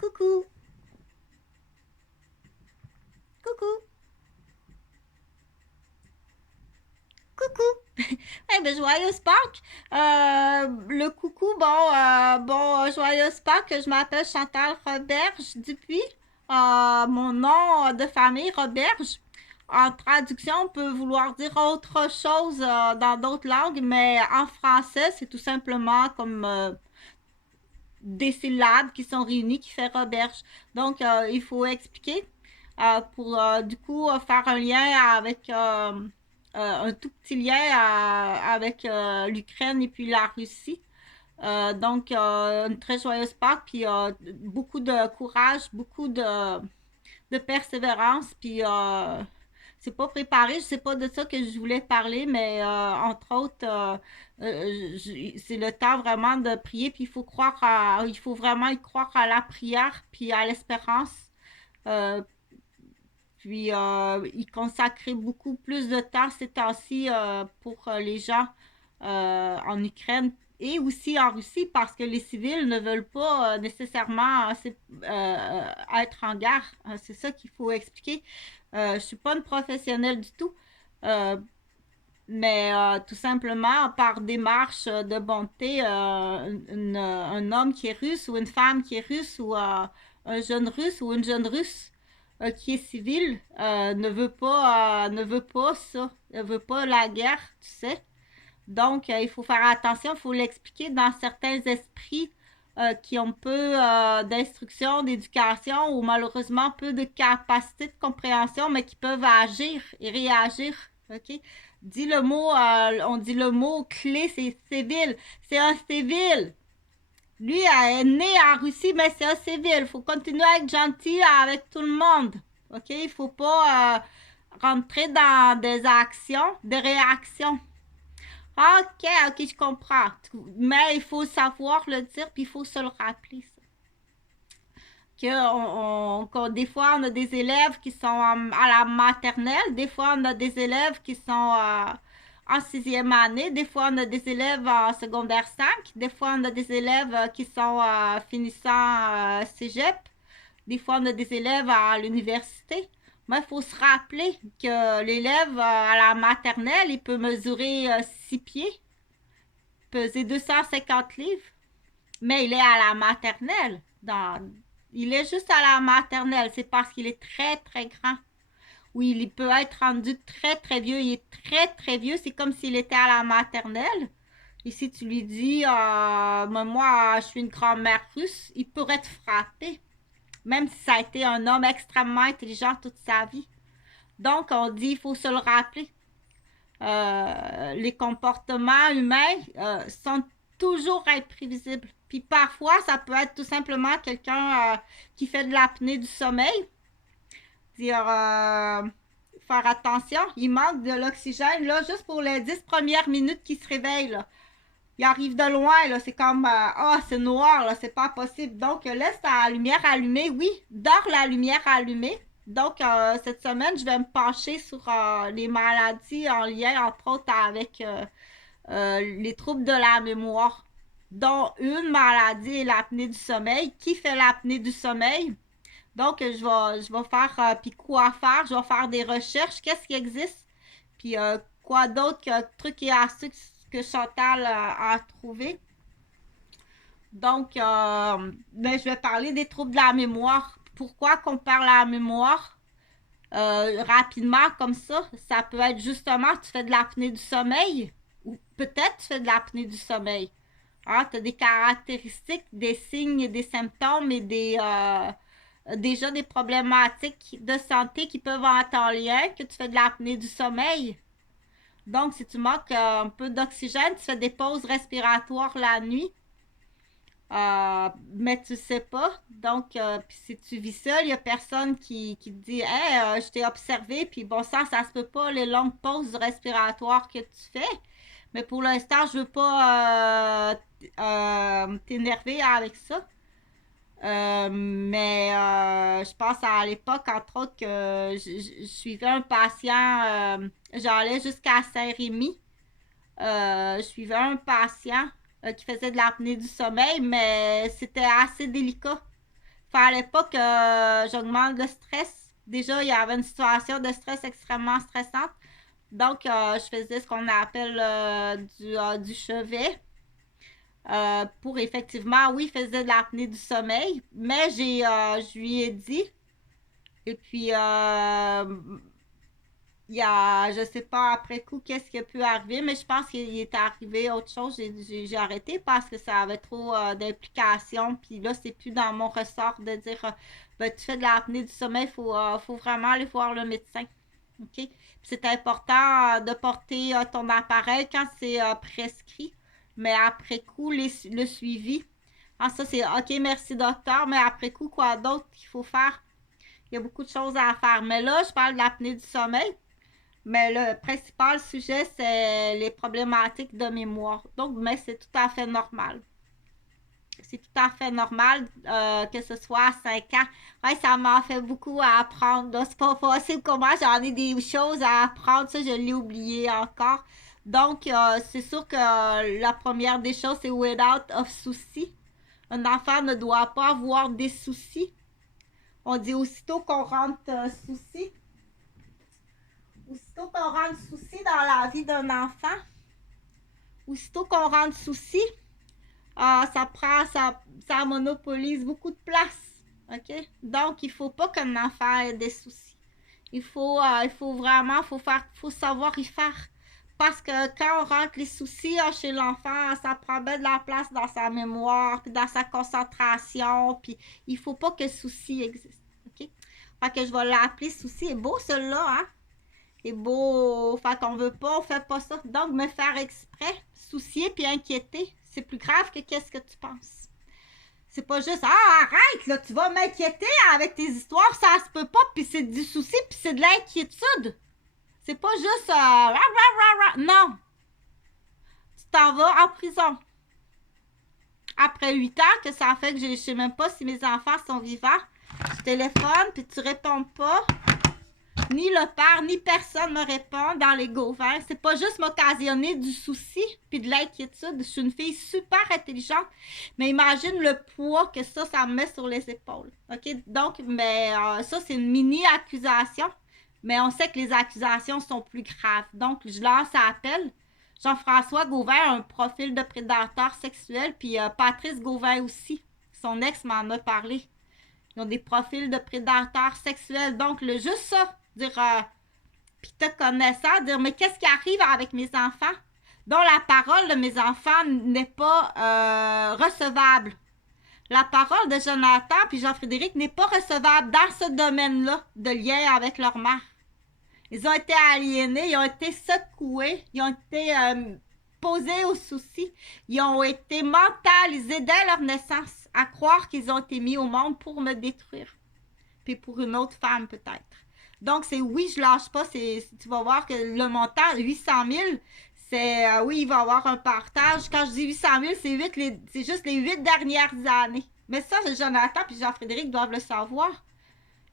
Coucou, coucou, coucou. Eh ben, joyeuse Pâques. Le coucou, joyeuse Pâques. Je m'appelle Chantal Roberge Dupuis. Mon nom de famille, Roberge. En traduction, on peut vouloir dire autre chose dans d'autres langues, mais en français, c'est tout simplement comme des syllabes qui sont réunies qui fait Roberge. Donc, il faut expliquer pour du coup faire un lien avec un tout petit lien avec l'Ukraine et puis la Russie. Une très joyeuse Pâques, puis beaucoup de courage, beaucoup de persévérance, puis c'est pas préparé, je sais pas de ça que je voulais parler, mais entre autres, c'est le temps vraiment de prier, puis il faut vraiment y croire à la prière, puis à l'espérance, euh, puis y consacrer beaucoup plus de temps ces temps-ci pour les gens en Ukraine et aussi en Russie parce que les civils ne veulent pas nécessairement être en guerre. C'est ça qu'il faut expliquer. Je suis pas une professionnelle du tout, euh, mais tout simplement par démarche de bonté, un homme qui est russe ou une femme qui est russe ou un jeune russe ou une jeune russe qui est civile ne veut pas ça, ne veut pas la guerre, tu sais. Donc, il faut faire attention, il faut l'expliquer dans certains esprits qui ont peu d'instruction, d'éducation ou malheureusement peu de capacité de compréhension, mais qui peuvent agir et réagir. OK? On dit le mot clé, c'est civil. C'est un civil. Lui est né en Russie, mais c'est un civil. Il faut continuer à être gentil avec tout le monde. OK? Il ne faut pas rentrer dans des actions, des réactions. OK, OK, je comprends. Mais il faut savoir le dire, puis il faut se le rappeler, ça. Des fois, on a des élèves qui sont à la maternelle, des fois, on a des élèves qui sont en sixième année, des fois, on a des élèves en secondaire 5, des fois, on a des élèves qui sont finissant cégep, des fois, on a des élèves à l'université. Mais il faut se rappeler que l'élève à la maternelle, il peut mesurer 6 pieds, peser 250 livres, mais il est à la maternelle. Il est juste à la maternelle. C'est parce qu'il est très, très grand. Oui, il peut être rendu très, très vieux. Il est très, très vieux. C'est comme s'il était à la maternelle. Et si tu lui dis, moi, je suis une grand-mère russe, il pourrait te frapper. Même si ça a été un homme extrêmement intelligent toute sa vie. Donc, on dit, il faut se le rappeler. Les comportements humains sont toujours imprévisibles. Puis parfois, ça peut être tout simplement quelqu'un qui fait de l'apnée du sommeil. Dire, faire attention, il manque de l'oxygène, là, juste pour les 10 premières minutes qu'il se réveille, là. Il arrive de loin, là, c'est comme, c'est noir, là, c'est pas possible. Donc, laisse la lumière allumée, oui, dors la lumière allumée. Donc, cette semaine, je vais me pencher sur les maladies en lien, entre autres, avec les troubles de la mémoire, dont une maladie est l'apnée du sommeil. Qui fait l'apnée du sommeil? Donc, je vais faire, puis quoi faire? Je vais faire des recherches. Qu'est-ce qui existe? Puis quoi d'autre que trucs et astuces que Chantal a trouvé? Donc, je vais parler des troubles de la mémoire. Pourquoi qu'on perd la mémoire rapidement comme ça? Ça peut être justement, tu fais de l'apnée du sommeil ou peut-être tu fais de l'apnée du sommeil. Ah, tu as des caractéristiques, des signes, et des symptômes et déjà des problématiques de santé qui peuvent être en lien que tu fais de l'apnée du sommeil. Donc, si tu manques un peu d'oxygène, tu fais des pauses respiratoires la nuit, mais tu sais pas. Donc, puis si tu vis seul, il y a personne qui te dit, hey, je t'ai observé, puis bon sang, ça se peut pas les longues pauses respiratoires que tu fais. Mais pour l'instant, je veux pas t'énerver avec ça. Mais je pense à l'époque, entre autres, que je suivais un patient, j'allais jusqu'à Saint-Rémy. Je suivais un patient qui faisait de l'apnée du sommeil, mais c'était assez délicat. Fallait pas que j'augmente le stress. Déjà, il y avait une situation de stress extrêmement stressante. Donc, je faisais ce qu'on appelle du chevet. Pour effectivement, oui, il faisait de l'apnée du sommeil, mais je lui ai dit, et puis il y a, je sais pas après coup qu'est-ce qui a pu arriver, mais je pense qu'il est arrivé autre chose. J'ai arrêté parce que ça avait trop d'implications. Puis là, c'est plus dans mon ressort de dire ben, tu fais de l'apnée du sommeil, faut vraiment aller voir le médecin. OK? C'est important de porter ton appareil quand c'est prescrit, mais après coup, le suivi. Ah, ça, c'est OK, merci docteur, mais après coup, quoi d'autre qu'il faut faire? Il y a beaucoup de choses à faire. Mais là, je parle de l'apnée du sommeil. Mais le principal sujet, c'est les problématiques de mémoire. Donc, mais c'est tout à fait normal. C'est tout à fait normal que ce soit à 5 ans. Ouais, ça m'a fait beaucoup à apprendre. C'est pas possible comment j'en ai des choses à apprendre. Ça, je l'ai oublié encore. Donc, c'est sûr que la première des choses, c'est without of soucis. Un enfant ne doit pas avoir des soucis. On dit aussitôt qu'on rentre soucis. Aussitôt qu'on rentre souci dans la vie d'un enfant, aussitôt qu'on rentre souci, ça monopolise beaucoup de place. OK? Donc, il ne faut pas qu'un enfant ait des soucis. Il faut vraiment, faut savoir y faire. Parce que quand on rentre les soucis chez l'enfant, ça prend bien de la place dans sa mémoire, puis dans sa concentration, puis il faut pas que souci existe. OK? Fait que je vais l'appeler souci. C'est beau celui-là, hein? C'est beau. Fait qu'on veut pas, on fait pas ça. Donc, me faire exprès, soucier puis inquiéter, c'est plus grave que qu'est-ce que tu penses. C'est pas juste, ah, arrête, là, tu vas m'inquiéter avec tes histoires, ça se peut pas, puis c'est du souci, puis c'est de l'inquiétude. C'est pas juste, non. Tu t'en vas en prison. Après 8 ans, que ça fait que je sais même pas si mes enfants sont vivants, je téléphone, puis tu réponds pas. Ni le père, ni personne me répond dans les verts. C'est pas juste m'occasionner du souci puis de l'inquiétude. Je suis une fille super intelligente, mais imagine le poids que ça me met sur les épaules. OK? Donc, mais ça, c'est une mini-accusation, mais on sait que les accusations sont plus graves. Donc, je lance à appel. Jean-François Gauvin a un profil de prédateur sexuel, puis Patrice Gauvin aussi. Son ex m'en a parlé. Ils ont des profils de prédateurs sexuels. Donc, juste ça, dire, puis te connaissant, dire, mais qu'est-ce qui arrive avec mes enfants? Dont la parole de mes enfants n'est pas recevable. La parole de Jonathan puis Jean-Frédéric n'est pas recevable dans ce domaine-là de lien avec leur mère. Ils ont été aliénés, ils ont été secoués, ils ont été posés aux soucis, ils ont été mentalisés dès leur naissance à croire qu'ils ont été mis au monde pour me détruire. Puis pour une autre femme peut-être. Donc c'est oui, je lâche pas, tu vas voir que le montant 800 000, c'est oui, il va y avoir un partage. Quand je dis 800 000, c'est juste les 8 dernières années. Mais ça, Jonathan et Jean-Frédéric doivent le savoir.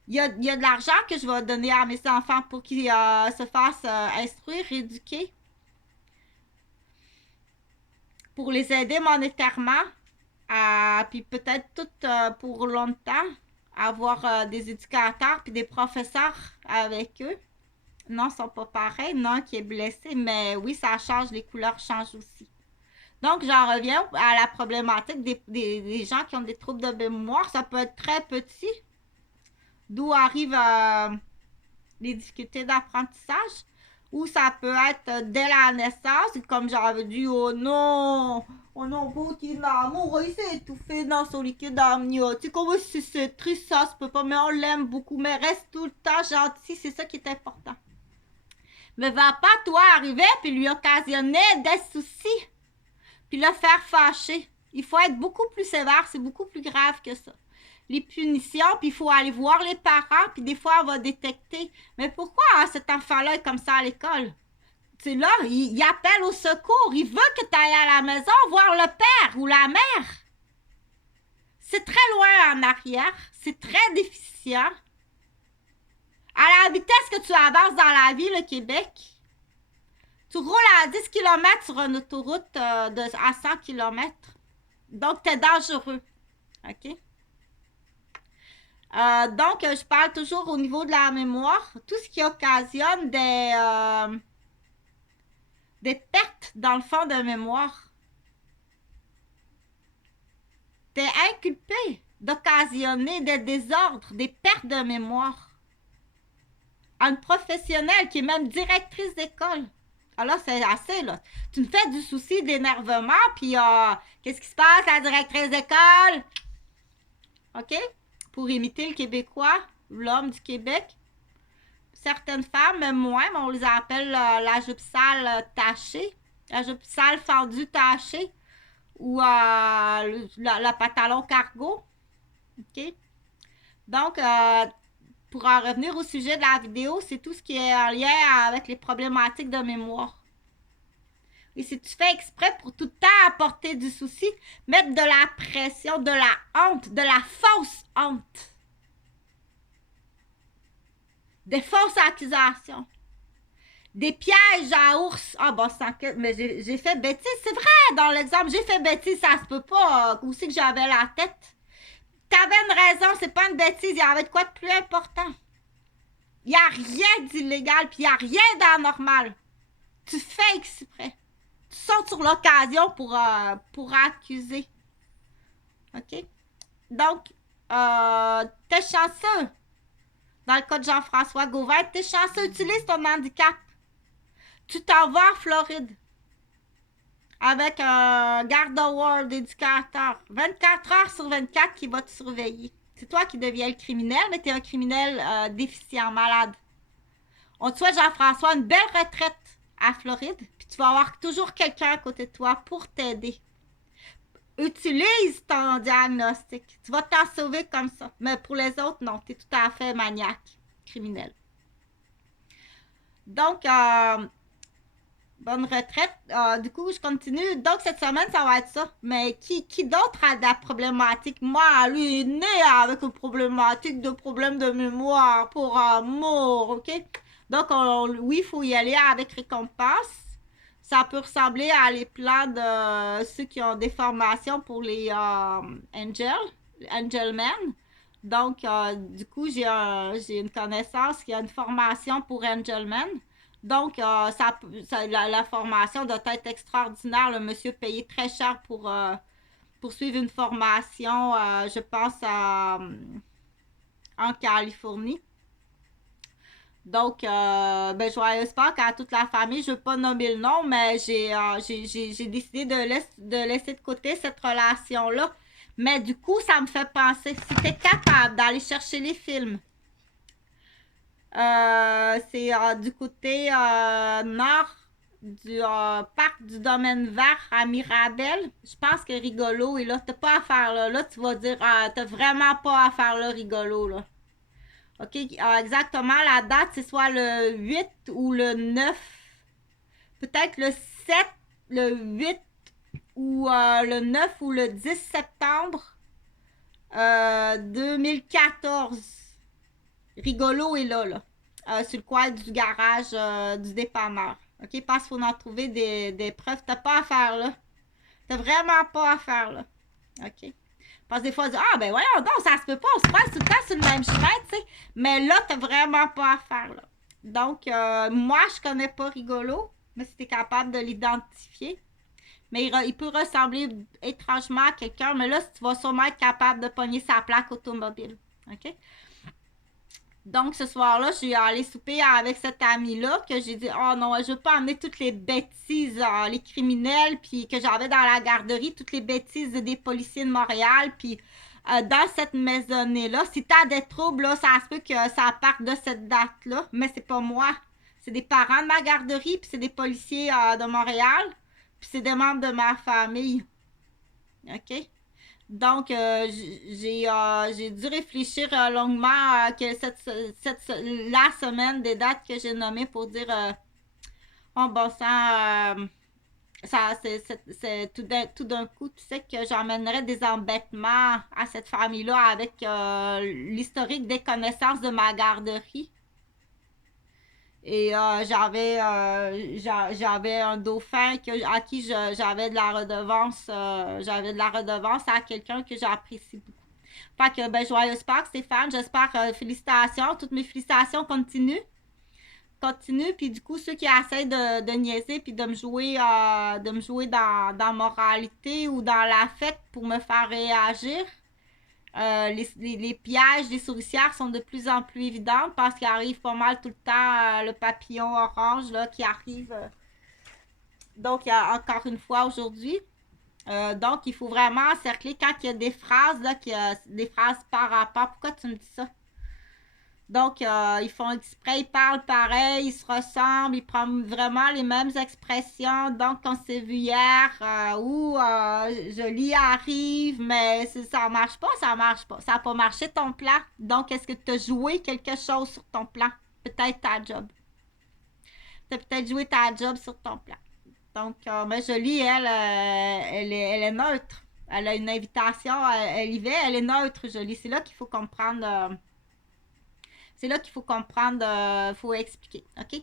Il y a de l'argent que je vais donner à mes enfants pour qu'ils se fassent instruire, éduquer, pour les aider monétairement, puis peut-être tout pour longtemps, avoir des éducateurs puis des professeurs avec eux. Non, ils sont pas pareils. Non, qui est blessé, mais oui, ça change, les couleurs changent aussi. Donc, j'en reviens à la problématique des gens qui ont des troubles de mémoire. Ça peut être très petit, d'où arrivent les difficultés d'apprentissage, ou ça peut être dès la naissance, comme j'avais dit, oh non, petit amour, il s'est étouffé dans son liquide amniotique. Tu sais comment c'est triste, ça se peut pas, mais on l'aime beaucoup, mais reste tout le temps gentil, c'est ça qui est important. Mais va pas, toi, arriver puis lui occasionner des soucis, puis le faire fâcher. Il faut être beaucoup plus sévère, c'est beaucoup plus grave que ça. Les punitions, puis il faut aller voir les parents, puis des fois, on va détecter. Mais pourquoi cet enfant-là est comme ça à l'école? Tu sais, là, il appelle au secours. Il veut que tu ailles à la maison voir le père ou la mère. C'est très loin en arrière. C'est très déficient. À la vitesse que tu avances dans la vie, le Québec, tu roules à 10 km sur une autoroute à 100 km. Donc, tu es dangereux. OK? Donc, je parle toujours au niveau de la mémoire, tout ce qui occasionne des pertes dans le fond de mémoire. T'es inculpé d'occasionner des désordres, des pertes de mémoire à une professionnelle qui est même directrice d'école. Alors, c'est assez, là. Tu me fais du souci d'énervement, puis qu'est-ce qui se passe, la directrice d'école? OK? Pour imiter le Québécois, l'homme du Québec. Certaines femmes, même moi, on les appelle la jupe sale tachée, la jupe sale fendue tachée, ou le pantalon cargo. OK? Donc, pour en revenir au sujet de la vidéo, c'est tout ce qui est en lien avec les problématiques de mémoire. Et si tu fais exprès pour tout le temps apporter du souci, mettre de la pression, de la honte, de la fausse honte, des fausses accusations, des pièges à ours. Ah bon, mais j'ai fait bêtise, c'est vrai, dans l'exemple, j'ai fait bêtise, ça se peut pas, aussi que j'avais la tête. T'avais une raison, c'est pas une bêtise, il y avait de quoi de plus important. Il n'y a rien d'illégal, puis il n'y a rien d'anormal. Tu fais exprès. Tu sautes sur l'occasion pour accuser. OK? Donc, t'es chanceux. Dans le cas de Jean-François Gauvin, t'es chanceux, utilise ton handicap. Tu t'en vas en Floride avec un garde-ward éducateur. 24 heures sur 24 qui va te surveiller. C'est toi qui deviens le criminel, mais t'es un criminel déficient, malade. On te souhaite, Jean-François, une belle retraite à Floride, puis tu vas avoir toujours quelqu'un à côté de toi pour t'aider. Utilise ton diagnostic. Tu vas t'en sauver comme ça. Mais pour les autres, non, tu es tout à fait maniaque, criminel. Donc, bonne retraite. Du coup, je continue. Donc, cette semaine, ça va être ça. Mais qui d'autre a de la problématique? Moi, lui, il est né avec une problématique de problème de mémoire pour amour, OK? Donc, oui, il faut y aller avec récompense. Ça peut ressembler à les plans de ceux qui ont des formations pour les Angelmen. Donc, du coup, j'ai une connaissance qui a une formation pour Angelmen. Donc, la formation doit être extraordinaire. Le monsieur payé très cher pour suivre une formation, je pense, en Californie. Donc, joyeuse Pâques à toute la famille. Je ne veux pas nommer le nom, mais j'ai décidé de laisser de côté cette relation-là. Mais du coup, ça me fait penser, si tu es capable d'aller chercher les films, c'est du côté nord du parc du domaine vert à Mirabel. Je pense que Rigolo est là. Tu n'as pas à faire là. Là, tu vas dire, tu n'as vraiment pas à faire là, Rigolo, là. OK, exactement, la date, c'est soit le 8 ou le 9. Peut-être le 7, le 8 ou le 9 ou le 10 septembre 2014. Rigolo est là, sur le coin du garage du dépanneur. OK, parce qu'il faut en trouver des preuves. T'as pas à faire là. T'as vraiment pas à faire là. OK? Parce que des fois, on dit, ah, ben voyons donc, ça se peut pas, on se passe tout le temps sur le même chemin, tu sais. Mais là, t'as vraiment pas à faire, là. Donc, moi, je connais pas Rigolo, mais si t'es capable de l'identifier. Mais il peut ressembler étrangement à quelqu'un, mais là, tu vas sûrement être capable de pogner sa plaque automobile. OK? Donc, ce soir-là, je suis allée souper avec cette amie-là que j'ai dit, oh non, je veux pas emmener toutes les bêtises, les criminels, puis que j'avais dans la garderie, toutes les bêtises des policiers de Montréal, puis dans cette maisonnée-là. Si t'as des troubles, là, ça se peut que ça parte de cette date-là, mais c'est pas moi. C'est des parents de ma garderie, puis c'est des policiers de Montréal, puis c'est des membres de ma famille. OK? Donc, j'ai dû réfléchir longuement que la semaine des dates que j'ai nommées pour dire, oh bon sang, ça, c'est tout d'un coup, tu sais que j'emmènerais des embêtements à cette famille-là avec l'historique des connaissances de ma garderie. Et j'avais un dauphin à qui j'avais de la redevance. J'avais de la redevance à quelqu'un que j'apprécie beaucoup. Fait que, ben, joyeuse Pâques, Stéphane. J'espère, félicitations. Toutes mes félicitations continuent. Continue, puis du coup, ceux qui essayent de niaiser puis de me jouer dans moralité ou dans l'affect pour me faire réagir, les pièges des souricières sont de plus en plus évidents parce qu'il arrive pas mal tout le temps le papillon orange là, qui arrive. Donc, il y a encore une fois aujourd'hui. Donc, il faut vraiment encercler quand il y a des phrases, là, des phrases par rapport. Pourquoi tu me dis ça? Donc, ils font exprès, ils parlent pareil, ils se ressemblent, ils prennent vraiment les mêmes expressions. Donc, on s'est vu hier, joli arrive, mais ça marche pas, ça marche pas. Ça n'a pas marché ton plan. Donc, est-ce que tu as joué quelque chose sur ton plan? Peut-être ta job. Tu as peut-être joué ta job sur ton plan. Donc, mais Jolie, elle, elle est neutre. Elle a une invitation, elle y va, elle est neutre, Jolie. C'est là qu'il faut comprendre. C'est là qu'il faut comprendre, faut expliquer, OK?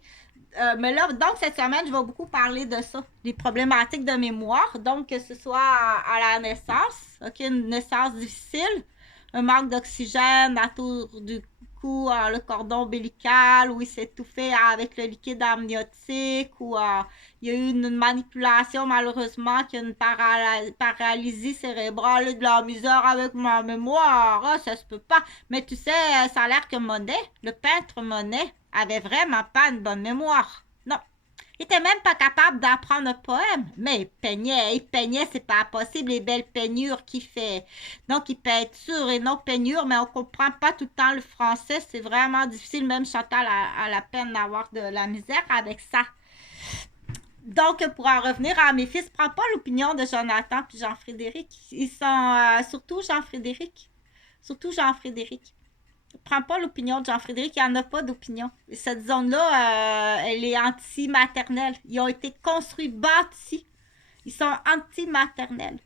Mais là, donc, cette semaine, je vais beaucoup parler de ça, des problématiques de mémoire. Donc, que ce soit à la naissance, OK, une naissance difficile, un manque d'oxygène autour du cou, le cordon ombilical, où il s'est étouffé avec le liquide amniotique, ou il y a eu une manipulation, malheureusement, qui a une paralysie cérébrale, de la misère avec ma mémoire. Ah, ça se peut pas. Mais tu sais, ça a l'air que Monet, le peintre Monet, avait vraiment pas une bonne mémoire. Non. Il était même pas capable d'apprendre un poème. Mais il peignait, c'est pas possible, les belles peignures qu'il fait. Donc, il peinture et non peignure, mais on comprend pas tout le temps le français. C'est vraiment difficile. Même Chantal a la peine d'avoir de la misère avec ça. Donc, pour en revenir à mes fils, prends pas l'opinion de Jonathan puis Jean-Frédéric. Ils sont, surtout Jean-Frédéric. Surtout Jean-Frédéric. Prends pas l'opinion de Jean-Frédéric, il n'y en a pas d'opinion. Cette zone-là, elle est anti-maternelle. Ils ont été construits, bâtis. Ils sont anti-maternels.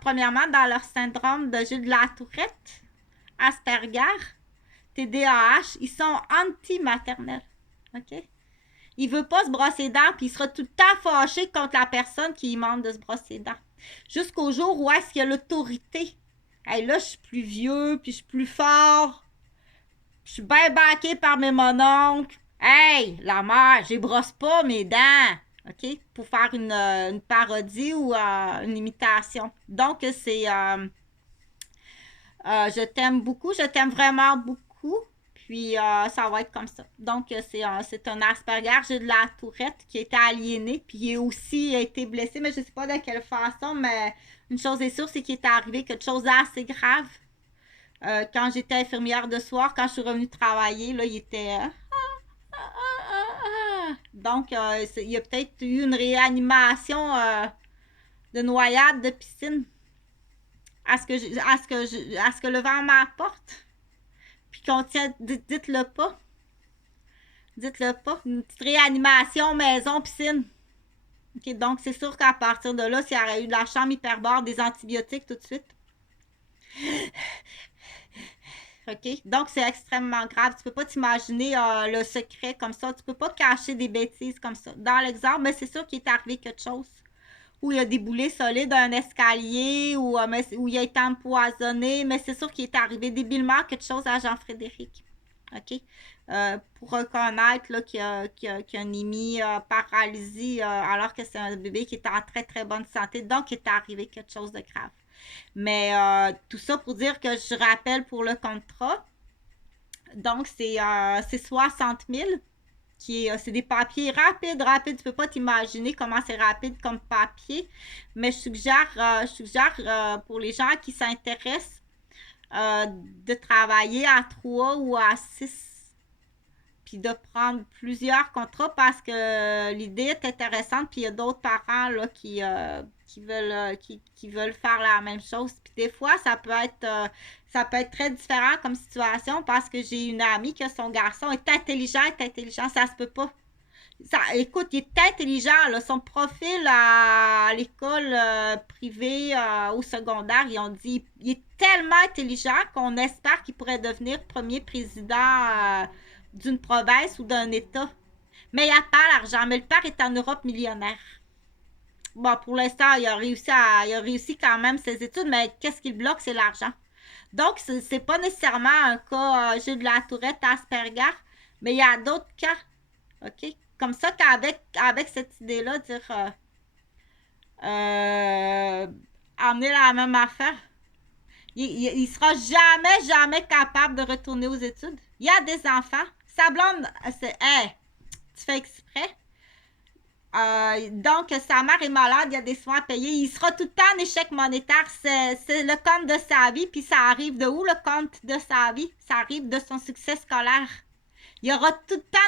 Premièrement, dans leur syndrome de Gilles de la Tourette, Asperger, TDAH, ils sont anti-maternels. OK? Il veut pas se brosser les dents, puis il sera tout le temps fâché contre la personne qui lui demande de se brosser les dents. Jusqu'au jour où est-ce qu'il y a l'autorité. Hey, là, je suis plus vieux, puis je suis plus fort. Je suis bien baqué par mes mononcles. Hey, la mère, je brosse pas mes dents. OK? Pour faire une parodie ou une imitation. Donc, c'est... je t'aime beaucoup. Je t'aime vraiment beaucoup. Puis, ça va être comme ça. Donc, c'est un Asperger. J'ai de la Tourette qui a été aliéné. Puis, il a aussi été blessé. Mais je ne sais pas de quelle façon. Mais une chose est sûre, c'est qu'il est arrivé quelque chose d'assez grave. Quand j'étais infirmière de soir, quand je suis revenue travailler, là, il était... Donc, il y a peut-être eu une réanimation de noyade de piscine à ce que le vent m'apporte. Puis qu'on tient, dites-le pas. Dites-le pas. Une petite réanimation maison piscine. OK, donc c'est sûr qu'à partir de là, s'il y aurait eu de la chambre hyperbare, des antibiotiques tout de suite. OK? Donc, c'est extrêmement grave. Tu peux pas t'imaginer le secret comme ça. Tu peux pas cacher des bêtises comme ça. Dans l'exemple, mais c'est sûr qu'il est arrivé quelque chose. Où il a déboulé solide un escalier, ou où il a été empoisonné, mais c'est sûr qu'il est arrivé débilement quelque chose à Jean-Frédéric. OK? Pour reconnaître qu'il y a une paralysie alors que c'est un bébé qui est en très très bonne santé. Donc, il est arrivé quelque chose de grave. Mais tout ça pour dire que je rappelle pour le contrat. Donc, c'est 60 000. C'est des papiers rapides. Tu peux pas t'imaginer comment c'est rapide comme papier. Mais je suggère pour les gens qui s'intéressent de travailler à 3 ou à 6. Puis de prendre plusieurs contrats parce que l'idée est intéressante. Puis il y a d'autres parents là, qui veulent faire la même chose. Puis des fois, ça peut être très différent comme situation parce que j'ai une amie que son garçon est intelligent, ça se peut pas. Écoute, il est intelligent, là, son profil à l'école privée au secondaire, ils ont dit il est tellement intelligent qu'on espère qu'il pourrait devenir premier président d'une province ou d'un État. Mais il n'y a pas l'argent. Mais le père est en Europe millionnaire. Bon, pour l'instant, il a réussi quand même ses études, mais qu'est-ce qui le bloque, c'est l'argent. Donc, c'est pas nécessairement un cas, j'ai de la tourette Asperger, mais il y a d'autres cas. OK? Comme ça avec cette idée-là, dire amener la même affaire. Il sera jamais capable de retourner aux études. Il y a des enfants. Sa blonde, c'est hey, tu fais exprès. Donc, sa mère est malade, il y a des soins à payer. Il sera tout le temps en échec monétaire. C'est le compte de sa vie. Puis ça arrive de où le compte de sa vie? Ça arrive de son succès scolaire. Il y aura tout le temps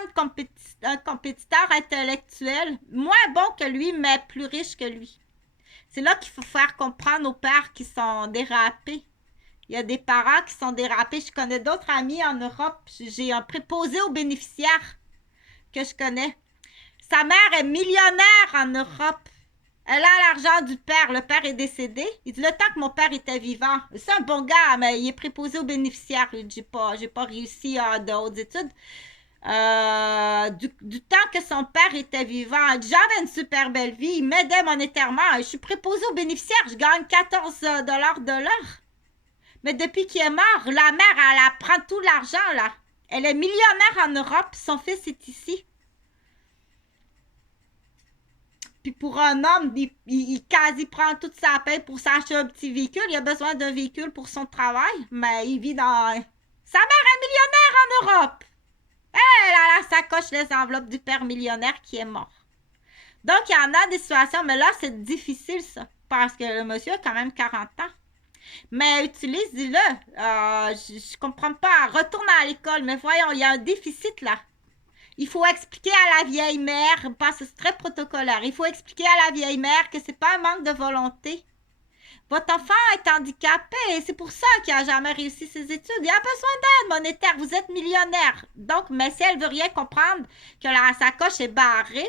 un compétiteur intellectuel, moins bon que lui, mais plus riche que lui. C'est là qu'il faut faire comprendre aux pères qui sont dérapés. Il y a des parents qui sont dérapés. Je connais d'autres amis en Europe. J'ai un préposé aux bénéficiaires que je connais. Sa mère est millionnaire en Europe. Elle a l'argent du père. Le père est décédé. Il dit le temps que mon père était vivant. C'est un bon gars, mais il est préposé aux bénéficiaires. Il dit j'ai pas réussi à de hautes études. Du temps que son père était vivant, j'avais une super belle vie. Il m'aidait monétairement. Je suis préposé aux bénéficiaires. Je gagne 14 $ de l'heure. Mais depuis qu'il est mort, la mère, elle prend tout l'argent, là. Elle est millionnaire en Europe. Son fils est ici. Puis pour un homme, il quasi prend toute sa paie pour s'acheter un petit véhicule. Il a besoin d'un véhicule pour son travail, mais il vit dans... Sa mère est millionnaire en Europe. Elle a la sacoche, les enveloppes du père millionnaire qui est mort. Donc, il y en a des situations, mais là, c'est difficile, ça. Parce que le monsieur a quand même 40 ans. Mais utilise, dis-le. Je comprends pas. Retourne à l'école. Mais voyons, il y a un déficit, là. Il faut expliquer à la vieille mère, parce que c'est très protocolaire, il faut expliquer à la vieille mère que c'est pas un manque de volonté. Votre enfant est handicapé et c'est pour ça qu'il n'a jamais réussi ses études. Il a besoin d'aide monétaire. Vous êtes millionnaire. Donc, mais si elle veut rien comprendre, que la sacoche est barrée,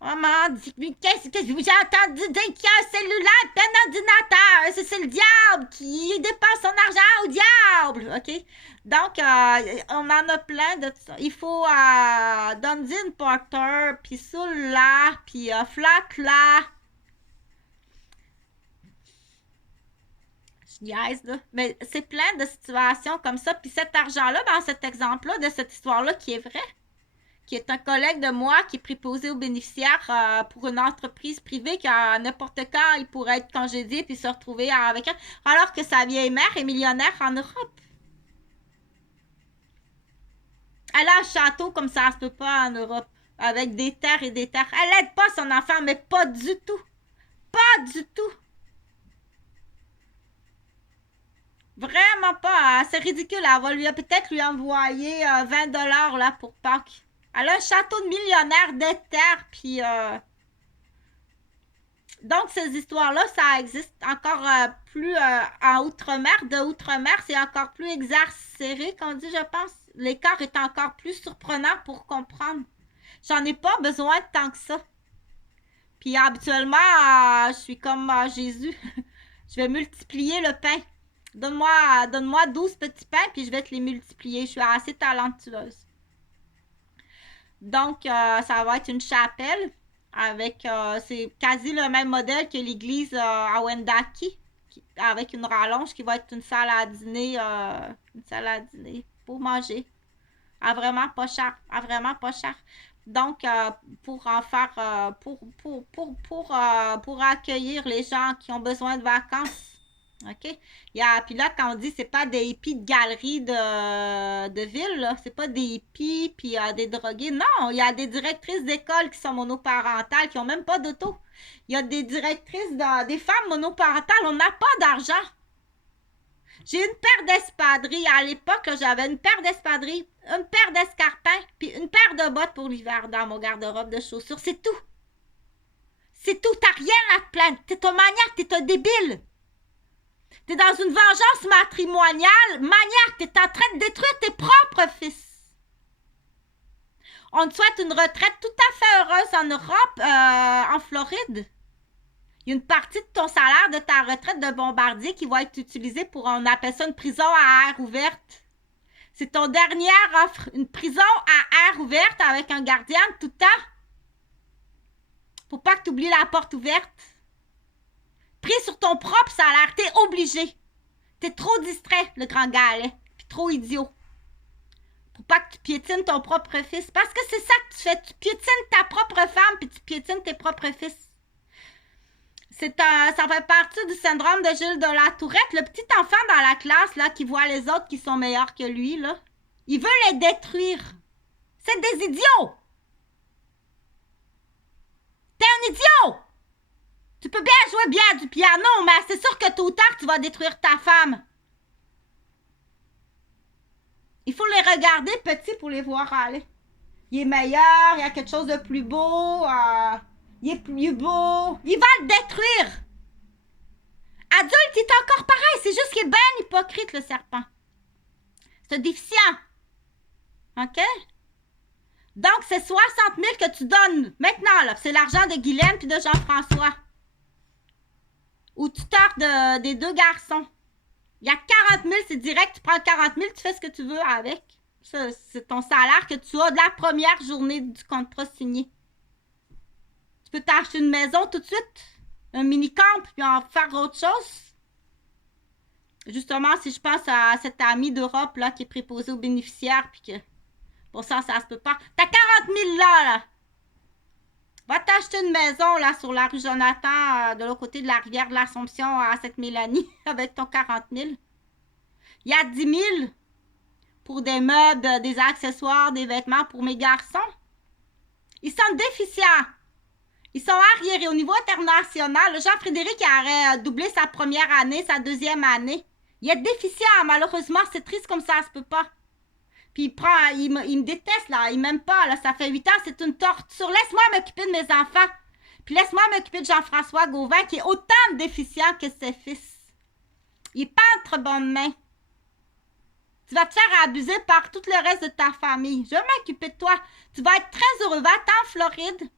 maman, qu'est-ce que j'ai entendu dire qu'il y a un cellulaire et un ordinateur? C'est le diable qui dépense son argent au diable. OK? Donc, on en a plein de ça. Il faut Dungeon Porter, puis Soul là, puis Flat là. Je niaise, là. Mais c'est plein de situations comme ça. Puis cet argent-là, dans cet exemple-là, de cette histoire-là qui est vrai, qui est un collègue de moi qui est préposé aux bénéficiaires pour une entreprise privée qu'à n'importe quand, il pourrait être congédié puis se retrouver avec elle, alors que sa vieille mère est millionnaire en Europe. Elle a un château comme ça se peut pas en Europe, avec des terres et des terres. Elle n'aide pas son enfant, mais pas du tout. Pas du tout. Vraiment pas. C'est ridicule. Elle va peut-être lui envoyer 20 $ là pour Pâques. Elle a un château de millionnaire des terres, puis... Donc, ces histoires-là, ça existe encore plus en Outre-mer. De Outre-mer, c'est encore plus exaspéré, qu'on dit, je pense. L'écart est encore plus surprenant pour comprendre. J'en ai pas besoin de tant que ça. Puis habituellement, je suis comme Jésus. Je vais multiplier le pain. Donne-moi 12 petits pains, puis je vais te les multiplier. Je suis assez talentueuse. Donc, ça va être une chapelle avec, c'est quasi le même modèle que l'église à Wendake, avec une rallonge qui va être une salle à dîner pour manger. Vraiment pas cher. Vraiment pas cher. Donc, pour en faire, pour accueillir les gens qui ont besoin de vacances. OK? Puis là, quand on dit c'est pas des hippies de galeries de ville, là, c'est pas des hippies puis des drogués. Non, il y a des directrices d'école qui sont monoparentales, qui ont même pas d'auto. Il y a des directrices, des femmes monoparentales, on n'a pas d'argent. J'ai une paire d'espadrilles. À l'époque, là, j'avais une paire d'espadrilles, une paire d'escarpins, puis une paire de bottes pour l'hiver dans mon garde-robe de chaussures. C'est tout. C'est tout. T'as rien à te plaindre. T'es un maniaque, t'es un débile. T'es dans une vengeance matrimoniale. Maniaque, t'es en train de détruire tes propres fils. On te souhaite une retraite tout à fait heureuse en Europe, en Floride. Il y a une partie de ton salaire de ta retraite de bombardier qui va être utilisée pour, on appelle ça une prison à air ouverte. C'est ton dernière offre. Une prison à air ouverte avec un gardien tout le temps. Faut pas que tu oublies la porte ouverte. Pris sur ton propre salaire, t'es obligé. T'es trop distrait, le grand galet, puis trop idiot. Pour pas que tu piétines ton propre fils. Parce que c'est ça que tu fais. Tu piétines ta propre femme, puis tu piétines tes propres fils. Ça fait partie du syndrome de Gilles de la Tourette. Le petit enfant dans la classe, là, qui voit les autres qui sont meilleurs que lui, là, il veut les détruire. C'est des idiots! T'es un idiot! Tu peux bien jouer bien du piano, mais c'est sûr que tôt ou tard, tu vas détruire ta femme. Il faut les regarder petits pour les voir aller. Il est meilleur, il y a quelque chose de plus beau, il est plus beau. Il va le détruire. Adulte, il est encore pareil, c'est juste qu'il est bien hypocrite, le serpent. C'est un déficient. OK? Donc, c'est 60 000 que tu donnes maintenant, là. C'est l'argent de Guylaine puis de Jean-François. Au tuteur des deux garçons. Il y a 40 000, c'est direct, tu prends 40 000, tu fais ce que tu veux avec. Ça, c'est ton salaire que tu as de la première journée du contrat signé. Tu peux t'acheter une maison tout de suite, un mini-camp, puis en faire autre chose. Justement, si je pense à cet ami d'Europe là qui est préposé aux bénéficiaires, puis que pour ça se peut pas. T'as 40 000 là. Va t'acheter une maison là sur la rue Jonathan, de l'autre côté de la rivière de l'Assomption à Sainte-Mélanie, avec ton 40 000. Il y a 10 000 pour des meubles, des accessoires, des vêtements pour mes garçons. Ils sont déficients. Ils sont arriérés au niveau international. Jean-Frédéric aurait doublé sa première année, sa deuxième année. Il est déficient, malheureusement. C'est triste comme ça se peut pas. Puis il me déteste, là. Il m'aime pas, là. Ça fait 8 ans, c'est une torture. Laisse-moi m'occuper de mes enfants. Puis laisse-moi m'occuper de Jean-François Gauvin, qui est autant déficient que ses fils. Il est pas entre bonnes mains. Tu vas te faire abuser par tout le reste de ta famille. Je vais m'occuper de toi. Tu vas être très heureux. Va-t'en en Floride.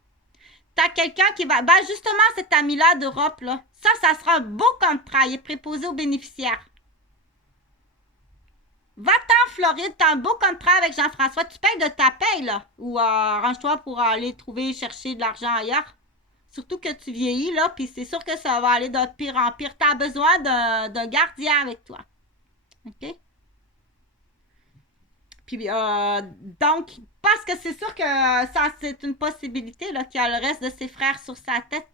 T'as quelqu'un qui va... Ben justement, cet ami-là d'Europe, là. Ça sera un beau contrat. Il est préposé aux bénéficiaires. Va-t'en en Floride. T'as un beau contrat avec Jean-François. Tu payes de ta paye, là. Ou arrange-toi pour aller chercher de l'argent ailleurs. Surtout que tu vieillis, là. Puis c'est sûr que ça va aller de pire en pire. T'as besoin d'un gardien avec toi. OK? Puis, donc, parce que c'est sûr que ça, c'est une possibilité là, qu'il y a le reste de ses frères sur sa tête.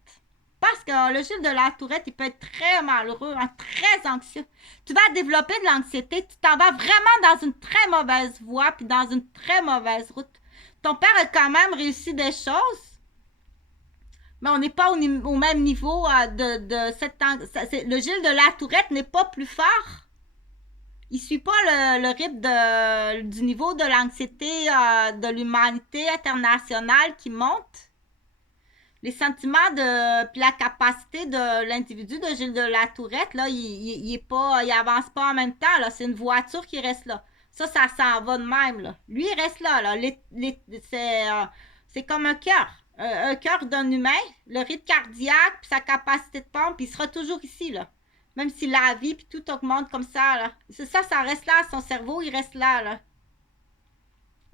Parce que le Gilles de la Tourette, il peut être très malheureux, hein, très anxieux. Tu vas développer de l'anxiété, tu t'en vas vraiment dans une très mauvaise voie, puis dans une très mauvaise route. Ton père a quand même réussi des choses, mais on n'est pas au même niveau de cette... Le Gilles de la Tourette n'est pas plus fort. Il ne suit pas le rythme du niveau de l'anxiété de l'humanité internationale qui monte. Les sentiments puis la capacité de l'individu de Gilles de la Tourette, là, il avance pas en même temps. Là. C'est une voiture qui reste là. Ça s'en va de même. Là. Lui, il reste là. C'est comme un cœur. Un cœur d'un humain, le rythme cardiaque, puis sa capacité de pompe, il sera toujours ici, là. Même si la vie puis tout augmente comme ça, là. Ça reste là. Son cerveau, il reste là, là.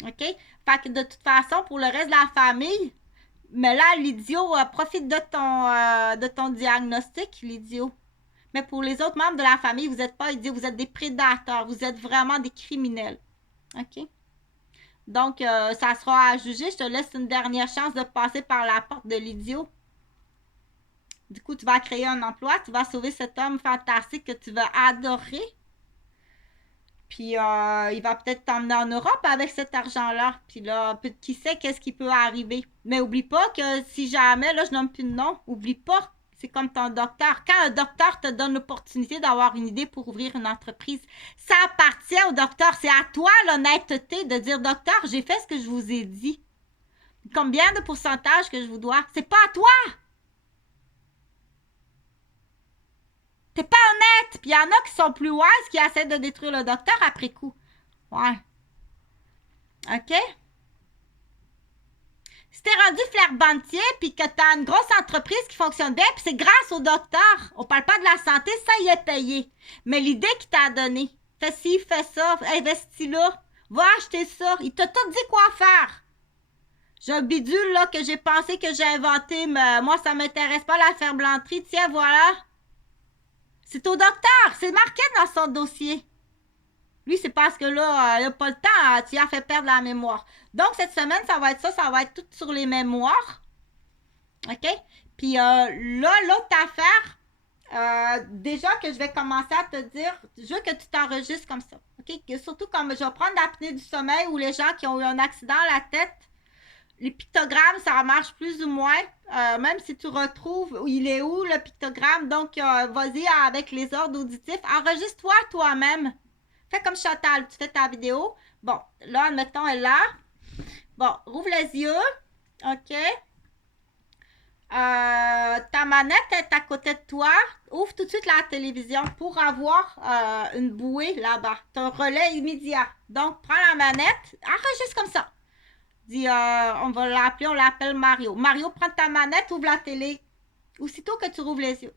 OK? Fait que de toute façon, pour le reste de la famille, mais là, l'idiot profite de ton diagnostic, l'idiot. Mais pour les autres membres de la famille, vous n'êtes pas idiots, vous êtes des prédateurs, vous êtes vraiment des criminels. OK? Donc, ça sera à juger. Je te laisse une dernière chance de passer par la porte de l'idiot. Du coup, tu vas créer un emploi, tu vas sauver cet homme fantastique que tu vas adorer. Puis, il va peut-être t'emmener en Europe avec cet argent-là. Puis là, qui sait qu'est-ce qui peut arriver. Mais oublie pas que si jamais, là, je nomme plus de nom, oublie pas, c'est comme ton docteur. Quand un docteur te donne l'opportunité d'avoir une idée pour ouvrir une entreprise, ça appartient au docteur. C'est à toi l'honnêteté de dire, docteur, j'ai fait ce que je vous ai dit. Combien de pourcentage que je vous dois? C'est pas à toi! T'es pas honnête! Puis il y en a qui sont plus wise qui essaient de détruire le docteur après coup. Ouais. OK? Si t'es rendu flerbantier puis que t'as une grosse entreprise qui fonctionne bien, puis c'est grâce au docteur. On parle pas de la santé, ça y est payé. Mais l'idée qu'il t'a donnée, fais ci, fais ça, investis là, va acheter ça. Il t'a tout dit quoi faire. J'ai un bidule là que j'ai pensé que j'ai inventé, mais moi ça m'intéresse pas la ferblanterie. Tiens, voilà. C'est au docteur. C'est marqué dans son dossier. Lui, c'est parce que là, il n'a pas le temps. Tu as fait perdre la mémoire. Donc, cette semaine, ça va être ça. Ça va être tout sur les mémoires. OK? Puis là, l'autre affaire, déjà que je vais commencer à te dire, je veux que tu t'enregistres comme ça. OK? Surtout comme je vais prendre l'apnée du sommeil ou les gens qui ont eu un accident à la tête, les pictogrammes, ça marche plus ou moins. Même si tu retrouves, il est où le pictogramme. Donc, vas-y avec les ordres auditifs. Enregistre-toi toi-même. Fais comme Chantal, tu fais ta vidéo. Bon, là, admettons, elle est là. Bon, rouvre les yeux. OK? Ta manette est à côté de toi. Ouvre tout de suite la télévision pour avoir une bouée là-bas. Tu as un relais immédiat. Donc, prends la manette. Enregistre comme ça. Dis, on va l'appeler, on l'appelle Mario. Mario, prends ta manette, ouvre la télé. Aussitôt que tu rouvres les yeux.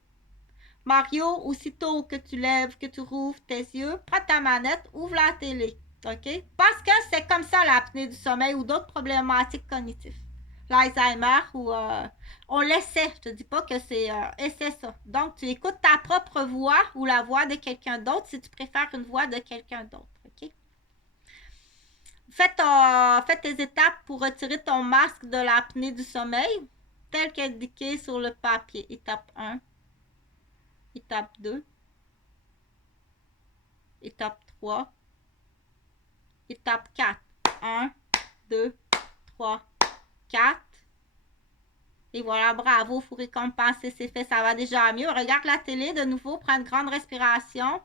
Mario, aussitôt que tu lèves, que tu rouvres tes yeux, prends ta manette, ouvre la télé. OK? Parce que c'est comme ça l'apnée du sommeil ou d'autres problématiques cognitives. L'Alzheimer ou on l'essaie. Je te dis pas que c'est essaie ça. Donc, tu écoutes ta propre voix ou la voix de quelqu'un d'autre si tu préfères une voix de quelqu'un d'autre. OK? Fais tes étapes pour retirer ton masque de l'apnée du sommeil, tel qu'indiqué sur le papier. Étape 1, étape 2, étape 3, étape 4. 1, 2, 3, 4. Et voilà, bravo, il faut récompenser, c'est fait, ça va déjà mieux. Regarde la télé de nouveau, prends une grande respiration.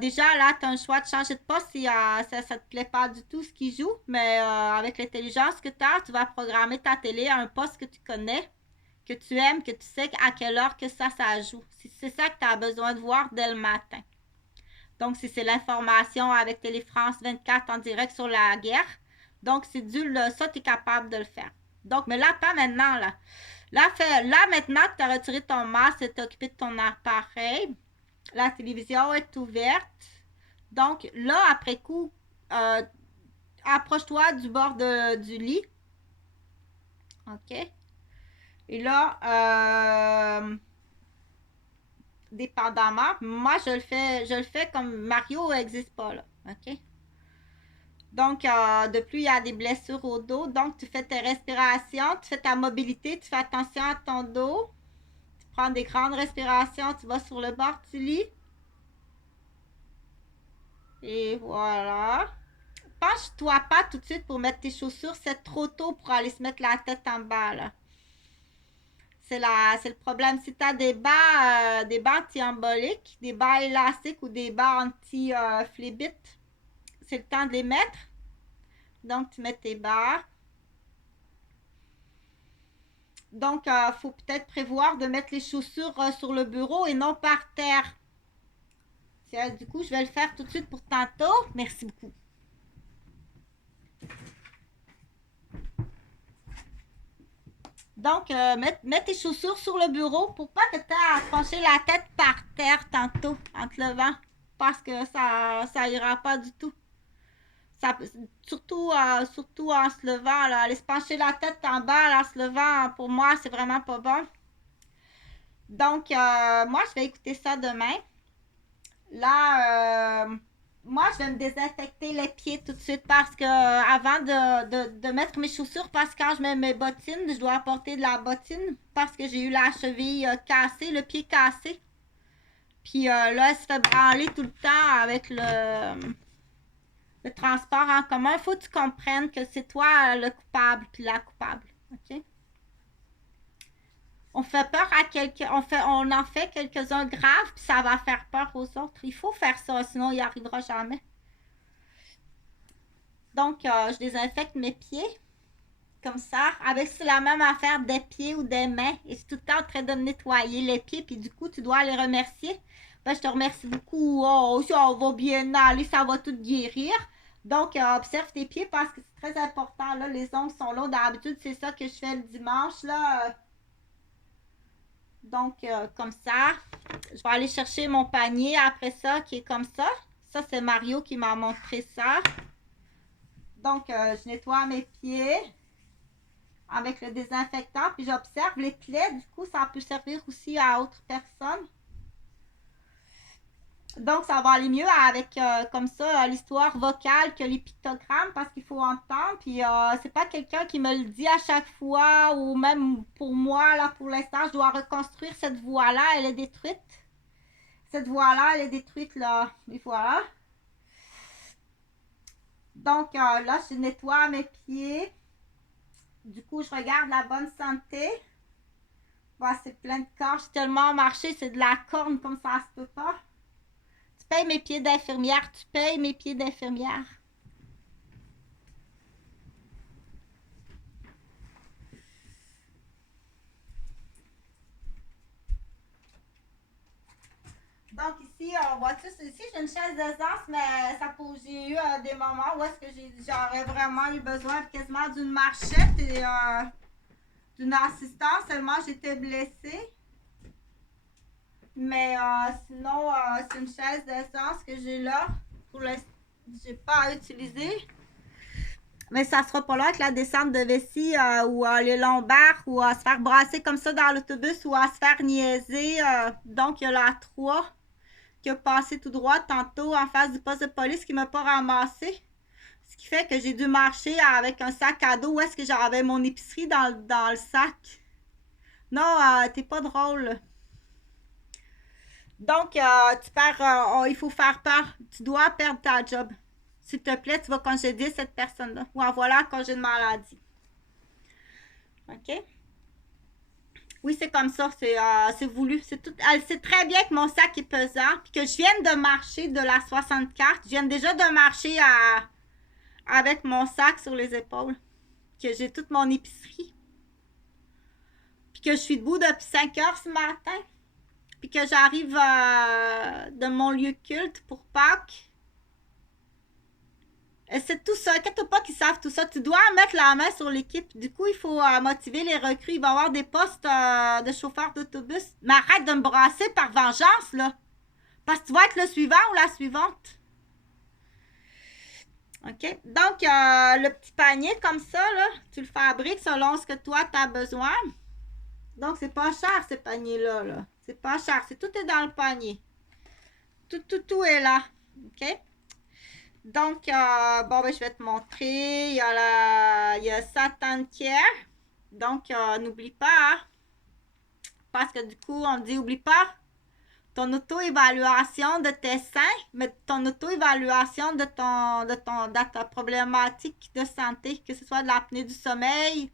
Déjà, là, tu as un choix de changer de poste si ça ne te plaît pas du tout ce qui joue. Mais avec l'intelligence que tu vas programmer ta télé à un poste que tu connais, que tu aimes, que tu sais à quelle heure que ça joue. C'est ça que tu as besoin de voir dès le matin. Donc, si c'est l'information avec Télé France 24 en direct sur la guerre, donc c'est ça, tu es capable de le faire. Donc, mais là, pas maintenant, là. Là maintenant que tu as retiré ton masque et tu occupé de ton appareil, la télévision est ouverte. Donc, là, après coup, approche-toi du bord du lit. OK? Et là, dépendamment, moi, je le fais comme Mario n'existe pas, là. OK? Donc, de plus, il y a des blessures au dos. Donc, tu fais tes respirations, tu fais ta mobilité, tu fais attention à ton dos. Tu prends des grandes respirations, tu vas sur le bord du lit. Et voilà. Penche-toi pas tout de suite pour mettre tes chaussures. C'est trop tôt pour aller se mettre la tête en bas, là. C'est le problème. Si tu as des bas anti-emboliques, des bas élastiques ou des bas anti-flébites, c'est le temps de les mettre. Donc, tu mets tes bas. Donc, il faut peut-être prévoir de mettre les chaussures sur le bureau et non par terre. Tiens, du coup, je vais le faire tout de suite pour tantôt. Merci beaucoup. Donc, mets tes chaussures sur le bureau pour pas que tu aies à pencher la tête par terre tantôt en te levant. Parce que ça ira pas du tout. Ça, surtout en se levant, là, aller se pencher la tête en bas là, en se levant, pour moi, c'est vraiment pas bon. Donc, moi, je vais écouter ça demain. Là, moi, je vais me désinfecter les pieds tout de suite parce que avant de mettre mes chaussures, parce que quand je mets mes bottines, je dois apporter de la bottine parce que j'ai eu la cheville cassée, le pied cassé. Puis là, elle se fait branler tout le temps avec le transport en commun. Il faut que tu comprennes que c'est toi le coupable puis la coupable. OK? On fait peur à quelqu'un, on en fait quelques-uns graves, puis ça va faire peur aux autres. Il faut faire ça, sinon il n'y arrivera jamais. Donc, je désinfecte mes pieds, comme ça. Avec c'est la même affaire des pieds ou des mains. Et c'est tout le temps en train de nettoyer les pieds, puis du coup, tu dois les remercier. Ben, je te remercie beaucoup. Oh, ça va bien aller, ça va tout guérir. Donc, observe tes pieds parce que c'est très important. Là, les ongles sont longs. D'habitude, c'est ça que je fais le dimanche, là. Donc, comme ça, je vais aller chercher mon panier après ça, qui est comme ça. Ça, c'est Mario qui m'a montré ça. Donc, je nettoie mes pieds avec le désinfectant, puis j'observe les plaies. Du coup, ça peut servir aussi à autres personnes. Donc, ça va aller mieux avec, comme ça, l'histoire vocale que les pictogrammes parce qu'il faut entendre. Puis, c'est pas quelqu'un qui me le dit à chaque fois ou même pour moi, là, pour l'instant, je dois reconstruire cette voix-là. Elle est détruite. Cette voix-là, elle est détruite, là. Et voilà. Donc, là, je nettoie mes pieds. Du coup, je regarde la bonne santé. Bah, c'est plein de corps. J'ai tellement marché, c'est de la corne comme ça se peut pas. Tu payes mes pieds d'infirmière. Tu payes mes pieds d'infirmière. Donc ici, on voit tout ici, j'ai une chaise d'aisance, mais j'ai eu des moments où est-ce que j'aurais vraiment eu besoin quasiment d'une marchette et d'une assistance, seulement j'étais blessée. Mais sinon, c'est une chaise d'aisance que j'ai là. Pour l'instant, j'ai pas à utiliser. Mais ça sera pas là avec la descente de vessie ou les lombaires ou à se faire brasser comme ça dans l'autobus ou à se faire niaiser. Donc, il y a la 3 qui a passé tout droit tantôt en face du poste de police qui m'a pas ramassé. Ce qui fait que j'ai dû marcher avec un sac à dos où est-ce que j'avais mon épicerie dans le sac. Non, t'es pas drôle. Donc, il faut faire peur. Tu dois perdre ta job. S'il te plaît, tu vas congédier cette personne-là. Ou en voilà un congé de maladie. OK? Oui, c'est comme ça. C'est voulu. Elle sait très bien que mon sac est pesant. Puis que je viens de marcher de la 64. Je viens déjà de marcher avec mon sac sur les épaules. Que j'ai toute mon épicerie. Puis que je suis debout depuis 5 heures ce matin. Puis que j'arrive de mon lieu culte pour Pâques. C'est tout ça. Inquiète pas qu'ils savent tout ça. Tu dois mettre la main sur l'équipe. Du coup, il faut motiver les recrues. Il va y avoir des postes de chauffeur d'autobus. Mais arrête de me brasser par vengeance, là. Parce que tu vas être le suivant ou la suivante. OK? Donc, le petit panier comme ça, là, tu le fabriques selon ce que toi, tu as besoin. Donc, c'est pas cher, ces paniers-là. Là. C'est pas cher. Tout est dans le panier. Tout est là. OK? Donc, bon, ben, je vais te montrer. Il y a Satan Care. Donc, n'oublie pas, hein, parce que du coup, on dit, oublie pas ton auto-évaluation de tes seins, mais ton auto-évaluation de ta problématique de santé, que ce soit de l'apnée du sommeil,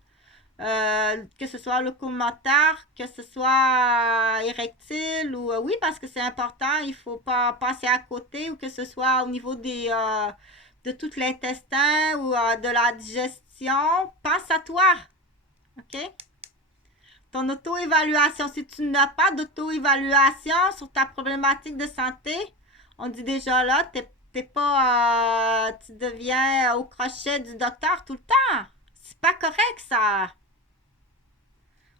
que ce soit locomoteur, que ce soit érectile ou oui, parce que c'est important, il faut pas passer à côté ou que ce soit au niveau de tout l'intestin ou de la digestion. Pense à toi, OK? Ton auto-évaluation, si tu n'as pas d'auto-évaluation sur ta problématique de santé, on dit déjà là, t'es pas, tu deviens au crochet du docteur tout le temps. C'est pas correct ça.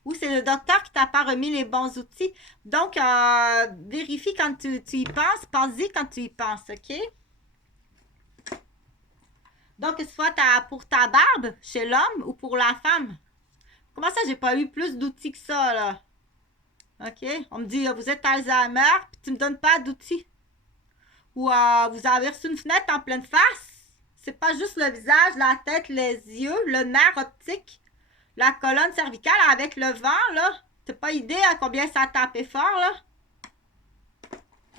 Ou c'est le docteur qui t'a pas remis les bons outils. Donc, vérifie quand tu y penses. Pense-y quand tu y penses, OK? Donc, que ce soit pour ta barbe chez l'homme ou pour la femme. Comment ça, j'ai pas eu plus d'outils que ça, là? OK? On me dit, vous êtes Alzheimer, puis tu me donnes pas d'outils. Ou vous avez reçu une fenêtre en pleine face. C'est pas juste le visage, la tête, les yeux, le nerf optique, la colonne cervicale avec le vent, là. T'as pas idée à combien ça a tapé fort, là?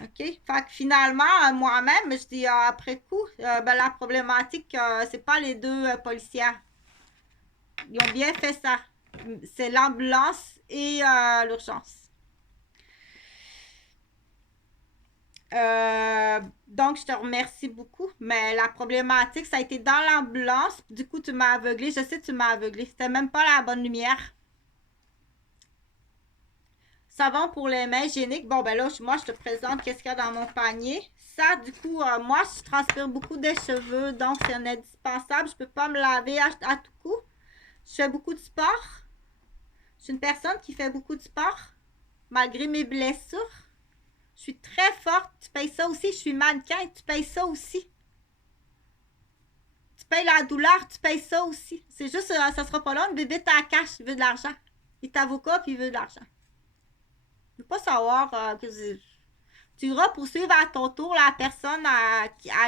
OK? Fait que finalement, moi-même, je dis après coup, ben, la problématique, c'est pas les deux policières. Ils ont bien fait ça. C'est l'ambulance et l'urgence. Donc, je te remercie beaucoup. Mais la problématique, ça a été dans l'ambulance. Du coup, tu m'as aveuglé. Je sais que tu m'as aveuglé. C'était même pas la bonne lumière. Savon pour les mains hygiéniques. Bon, ben là, moi, je te présente qu'est-ce qu'il y a dans mon panier. Ça, du coup, moi, je transpire beaucoup des cheveux. Donc, c'est un indispensable. Je peux pas me laver à tout coup. Je fais beaucoup de sport. Je suis une personne qui fait beaucoup de sport. Malgré mes blessures. Je suis très forte. Tu payes ça aussi. Je suis mannequin. Tu payes ça aussi. Tu payes la douleur. Tu payes ça aussi. C'est juste, ça sera pas là. Le bébé t'as cash. Il veut de l'argent. Il est avocat puis il veut de l'argent. Je veux pas savoir que Tu iras poursuivre à ton tour la personne à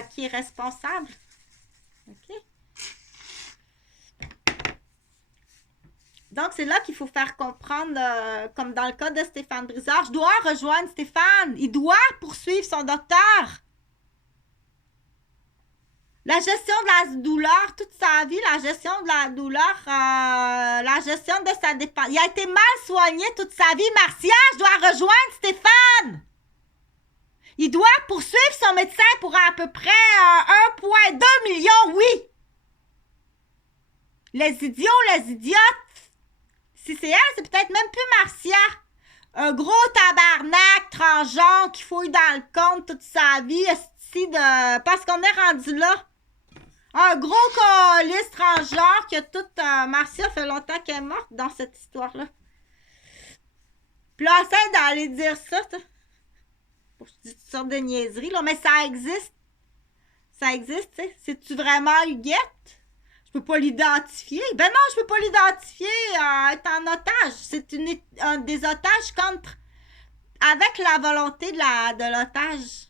qui est responsable. OK? Donc, c'est là qu'il faut faire comprendre, comme dans le cas de Stéphane Brizard, je dois rejoindre Stéphane. Il doit poursuivre son docteur. La gestion de la douleur, toute sa vie, la gestion de la douleur, la gestion de sa dépendance. Il a été mal soigné toute sa vie. Marcia, je dois rejoindre Stéphane. Il doit poursuivre son médecin pour à peu près 1,2 million, oui. Les idiots, les idiotes. Si c'est elle, c'est peut-être même plus Marcia. Un gros tabarnak transgenre qui fouille dans le compte toute sa vie, parce qu'on est rendu là. Un gros colis transgenre que toute Marcia fait longtemps qu'elle est morte dans cette histoire-là. Puis là, essaie d'aller dire ça. Je dis toutes sortes de niaiseries, là, mais ça existe. Ça existe, tu sais. C'est-tu vraiment Huguette? Je peux pas l'identifier. Ben non, je peux pas l'identifier. Être en otage. C'est un des otages contre... Avec la volonté de l'otage.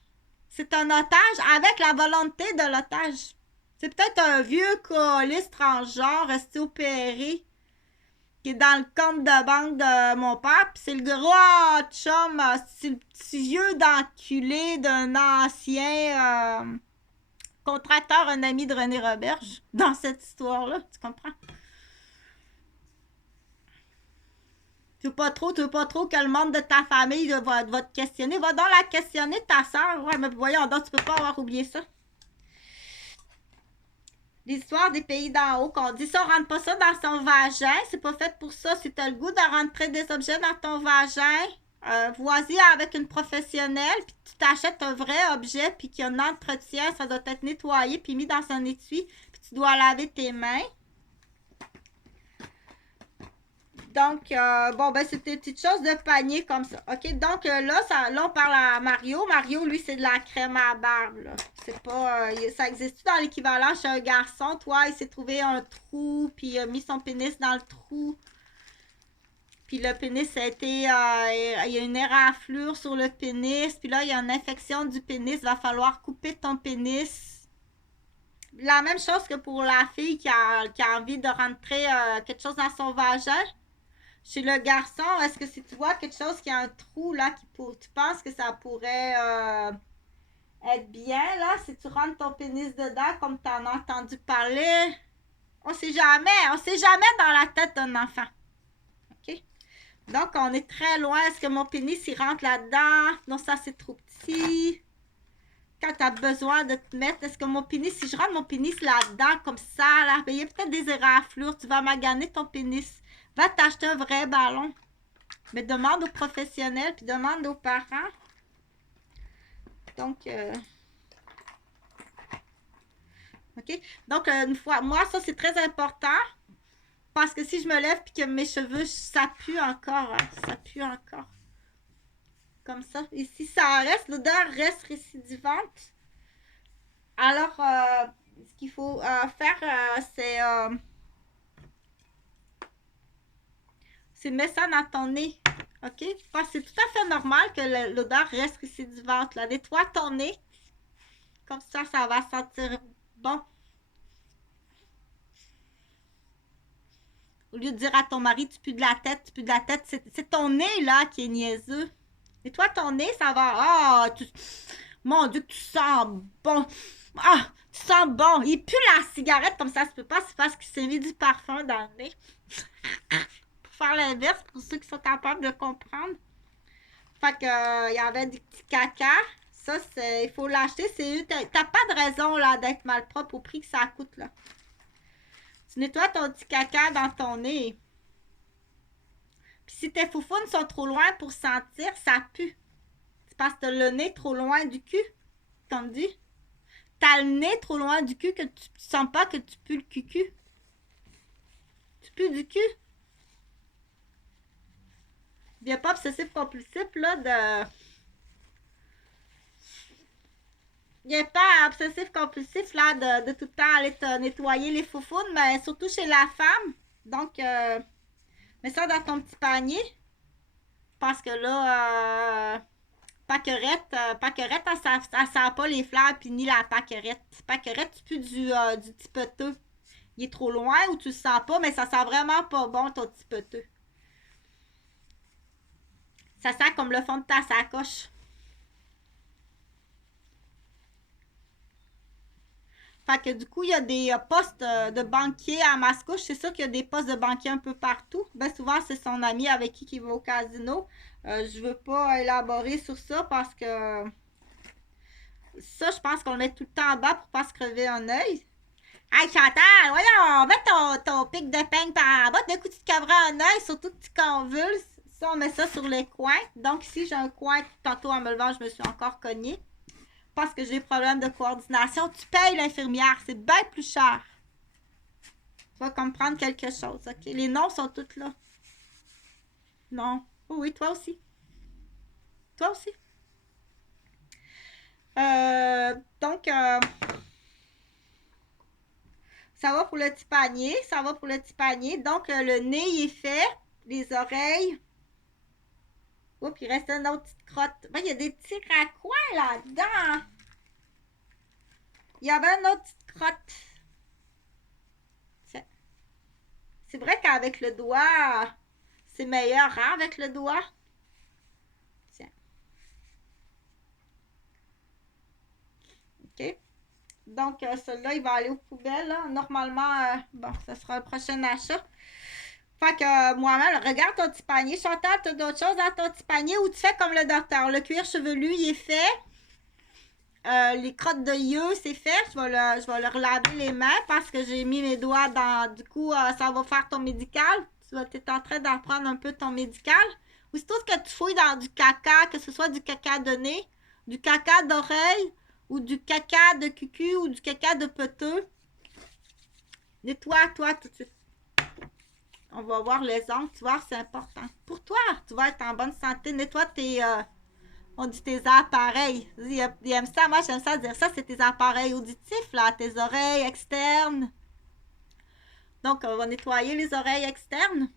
C'est un otage avec la volonté de l'otage. C'est peut-être un vieux colis transgenre resté opéré qui est dans le compte de banque de mon père. Puis c'est le gros chum, c'est le petit vieux d'enculé d'un ancien contracteur, un ami de René Roberge dans cette histoire-là. Tu comprends? Tu veux pas trop que le membre de ta famille va te questionner. Va donc la questionner, ta soeur. Ouais, mais voyons donc, tu peux pas avoir oublié ça. L'histoire des pays d'en haut, qu'on dit ça, on rentre pas ça dans son vagin. C'est pas fait pour ça. Si t'as le goût de rentrer des objets dans ton vagin, vois-y avec une professionnelle, puis tu t'achètes un vrai objet, puis qu'il y a un entretien, ça doit être nettoyé, puis mis dans un étui, puis tu dois laver tes mains. Donc, bon, ben, c'était une petite chose de panier comme ça. OK? Donc, là, on parle à Mario. Mario, lui, c'est de la crème à barbe, là. C'est pas... ça existe dans l'équivalent chez un garçon? Toi, il s'est trouvé un trou, puis il a mis son pénis dans le trou. Puis le pénis a été... il y a une éraflure sur le pénis. Puis là, il y a une infection du pénis. Il va falloir couper ton pénis. La même chose que pour la fille qui a envie de rentrer quelque chose dans son vagin. Chez le garçon, est-ce que si tu vois quelque chose qui a un trou, là, tu penses que ça pourrait être bien, là, si tu rentres ton pénis dedans, comme tu en as entendu parler? On sait jamais dans la tête d'un enfant. OK? Donc, on est très loin. Est-ce que mon pénis, il rentre là-dedans? Non, ça, c'est trop petit. Quand tu as besoin de te mettre, est-ce que mon pénis, si je rentre mon pénis là-dedans, comme ça, là, ben, il y a peut-être des éraflures. Tu vas maganer ton pénis. Va t'acheter un vrai ballon. Mais demande aux professionnels, puis demande aux parents. Donc, OK? Donc, une fois, moi, ça, c'est très important. Parce que si je me lève, puis que mes cheveux, ça pue encore. Hein, ça pue encore. Comme ça. Et si ça reste, l'odeur reste récidivante. Alors, ce qu'il faut faire, c'est mettre ça dans ton nez. OK? Parce que c'est tout à fait normal que l'odeur reste récidivante. Là. Nettoie ton nez. Comme ça va sentir bon. Au lieu de dire à ton mari, tu pues de la tête, c'est ton nez, là, qui est niaiseux. Nettoie ton nez, ça va. Ah, mon Dieu, tu sens bon. Ah, tu sens bon. Il pue la cigarette comme ça se peut pas. C'est parce qu'il s'est mis du parfum dans le nez. Faire l'inverse pour ceux qui sont capables de comprendre. Fait que il y avait des petits caca. Ça, il faut l'acheter. T'as pas de raison là d'être malpropre au prix que ça coûte là. Tu nettoies ton petit caca dans ton nez. Puis si tes foufounes sont trop loin pour sentir, ça pue. C'est parce que t'as le nez trop loin du cul. Comme dit. T'as le nez trop loin du cul que tu sens pas que tu pues le cucu. Tu pues du cul. Il n'y a pas obsessif compulsif là de. Il n'y a pas obsessif compulsif là de tout le temps aller te nettoyer les foufounes, mais surtout chez la femme. Donc, mets ça dans ton petit panier. Parce que là, Pâquerette, elle sent pas les fleurs, puis ni la pâquerette. Pâquerette, tu pues du petit peteux. Il est trop loin ou tu le sens pas, mais ça sent vraiment pas bon, ton petit peteux. Ça sent comme le fond de ta sacoche. Fait que du coup, il y a des postes de banquiers à Mascouche. C'est sûr qu'il y a des postes de banquiers un peu partout. Ben souvent, c'est son ami avec qui il va au casino. Je veux pas élaborer sur ça parce que ça, je pense qu'on le met tout le temps en bas pour pas se crever un œil. Hey Chantal, voyons, mets ton pic de peigne par en bas. D'un coup, tu te caveras un œil, surtout que tu convulses. Ça, on met ça sur les coins. Donc, ici, j'ai un coin. Tantôt, en me levant, je me suis encore cognée. Parce que j'ai des problèmes de coordination. Tu payes l'infirmière. C'est bien plus cher. Tu vas comprendre quelque chose, OK? Les noms sont tous là. Non. Oh oui, toi aussi. Toi aussi. Donc, ça va pour le petit panier. Ça va pour le petit panier. Donc, le nez, il est fait. Les oreilles. Oups, il reste une autre petite crotte. Ben, il y a des petits raccoins là-dedans. Il y avait une autre petite crotte. Tiens. C'est vrai qu'avec le doigt, c'est meilleur, hein, avec le doigt. Tiens. OK. Donc, celui-là, il va aller aux poubelles. Là. Normalement, bon, ça sera le prochain achat. Fait que moi-même, regarde ton petit panier. Chantal, tu as d'autres choses dans ton petit panier ou tu fais comme le docteur? Le cuir chevelu, il est fait. Les crottes de yeux, c'est fait. Je vais leur laver les mains parce que j'ai mis mes doigts dans. Du coup, ça va faire ton médical. Tu vas être en train d'apprendre un peu ton médical. Aussitôt que tu fouilles dans du caca, que ce soit du caca de nez, du caca d'oreille, ou du caca de cucu, ou du caca de peteux, nettoie-toi tout de suite. On va voir les ongles, tu vois, c'est important. Pour toi, tu vas être en bonne santé. Nettoie tes. On dit tes appareils. Il aime ça, moi j'aime ça dire ça, c'est tes appareils auditifs, là, tes oreilles externes. Donc, on va nettoyer les oreilles externes.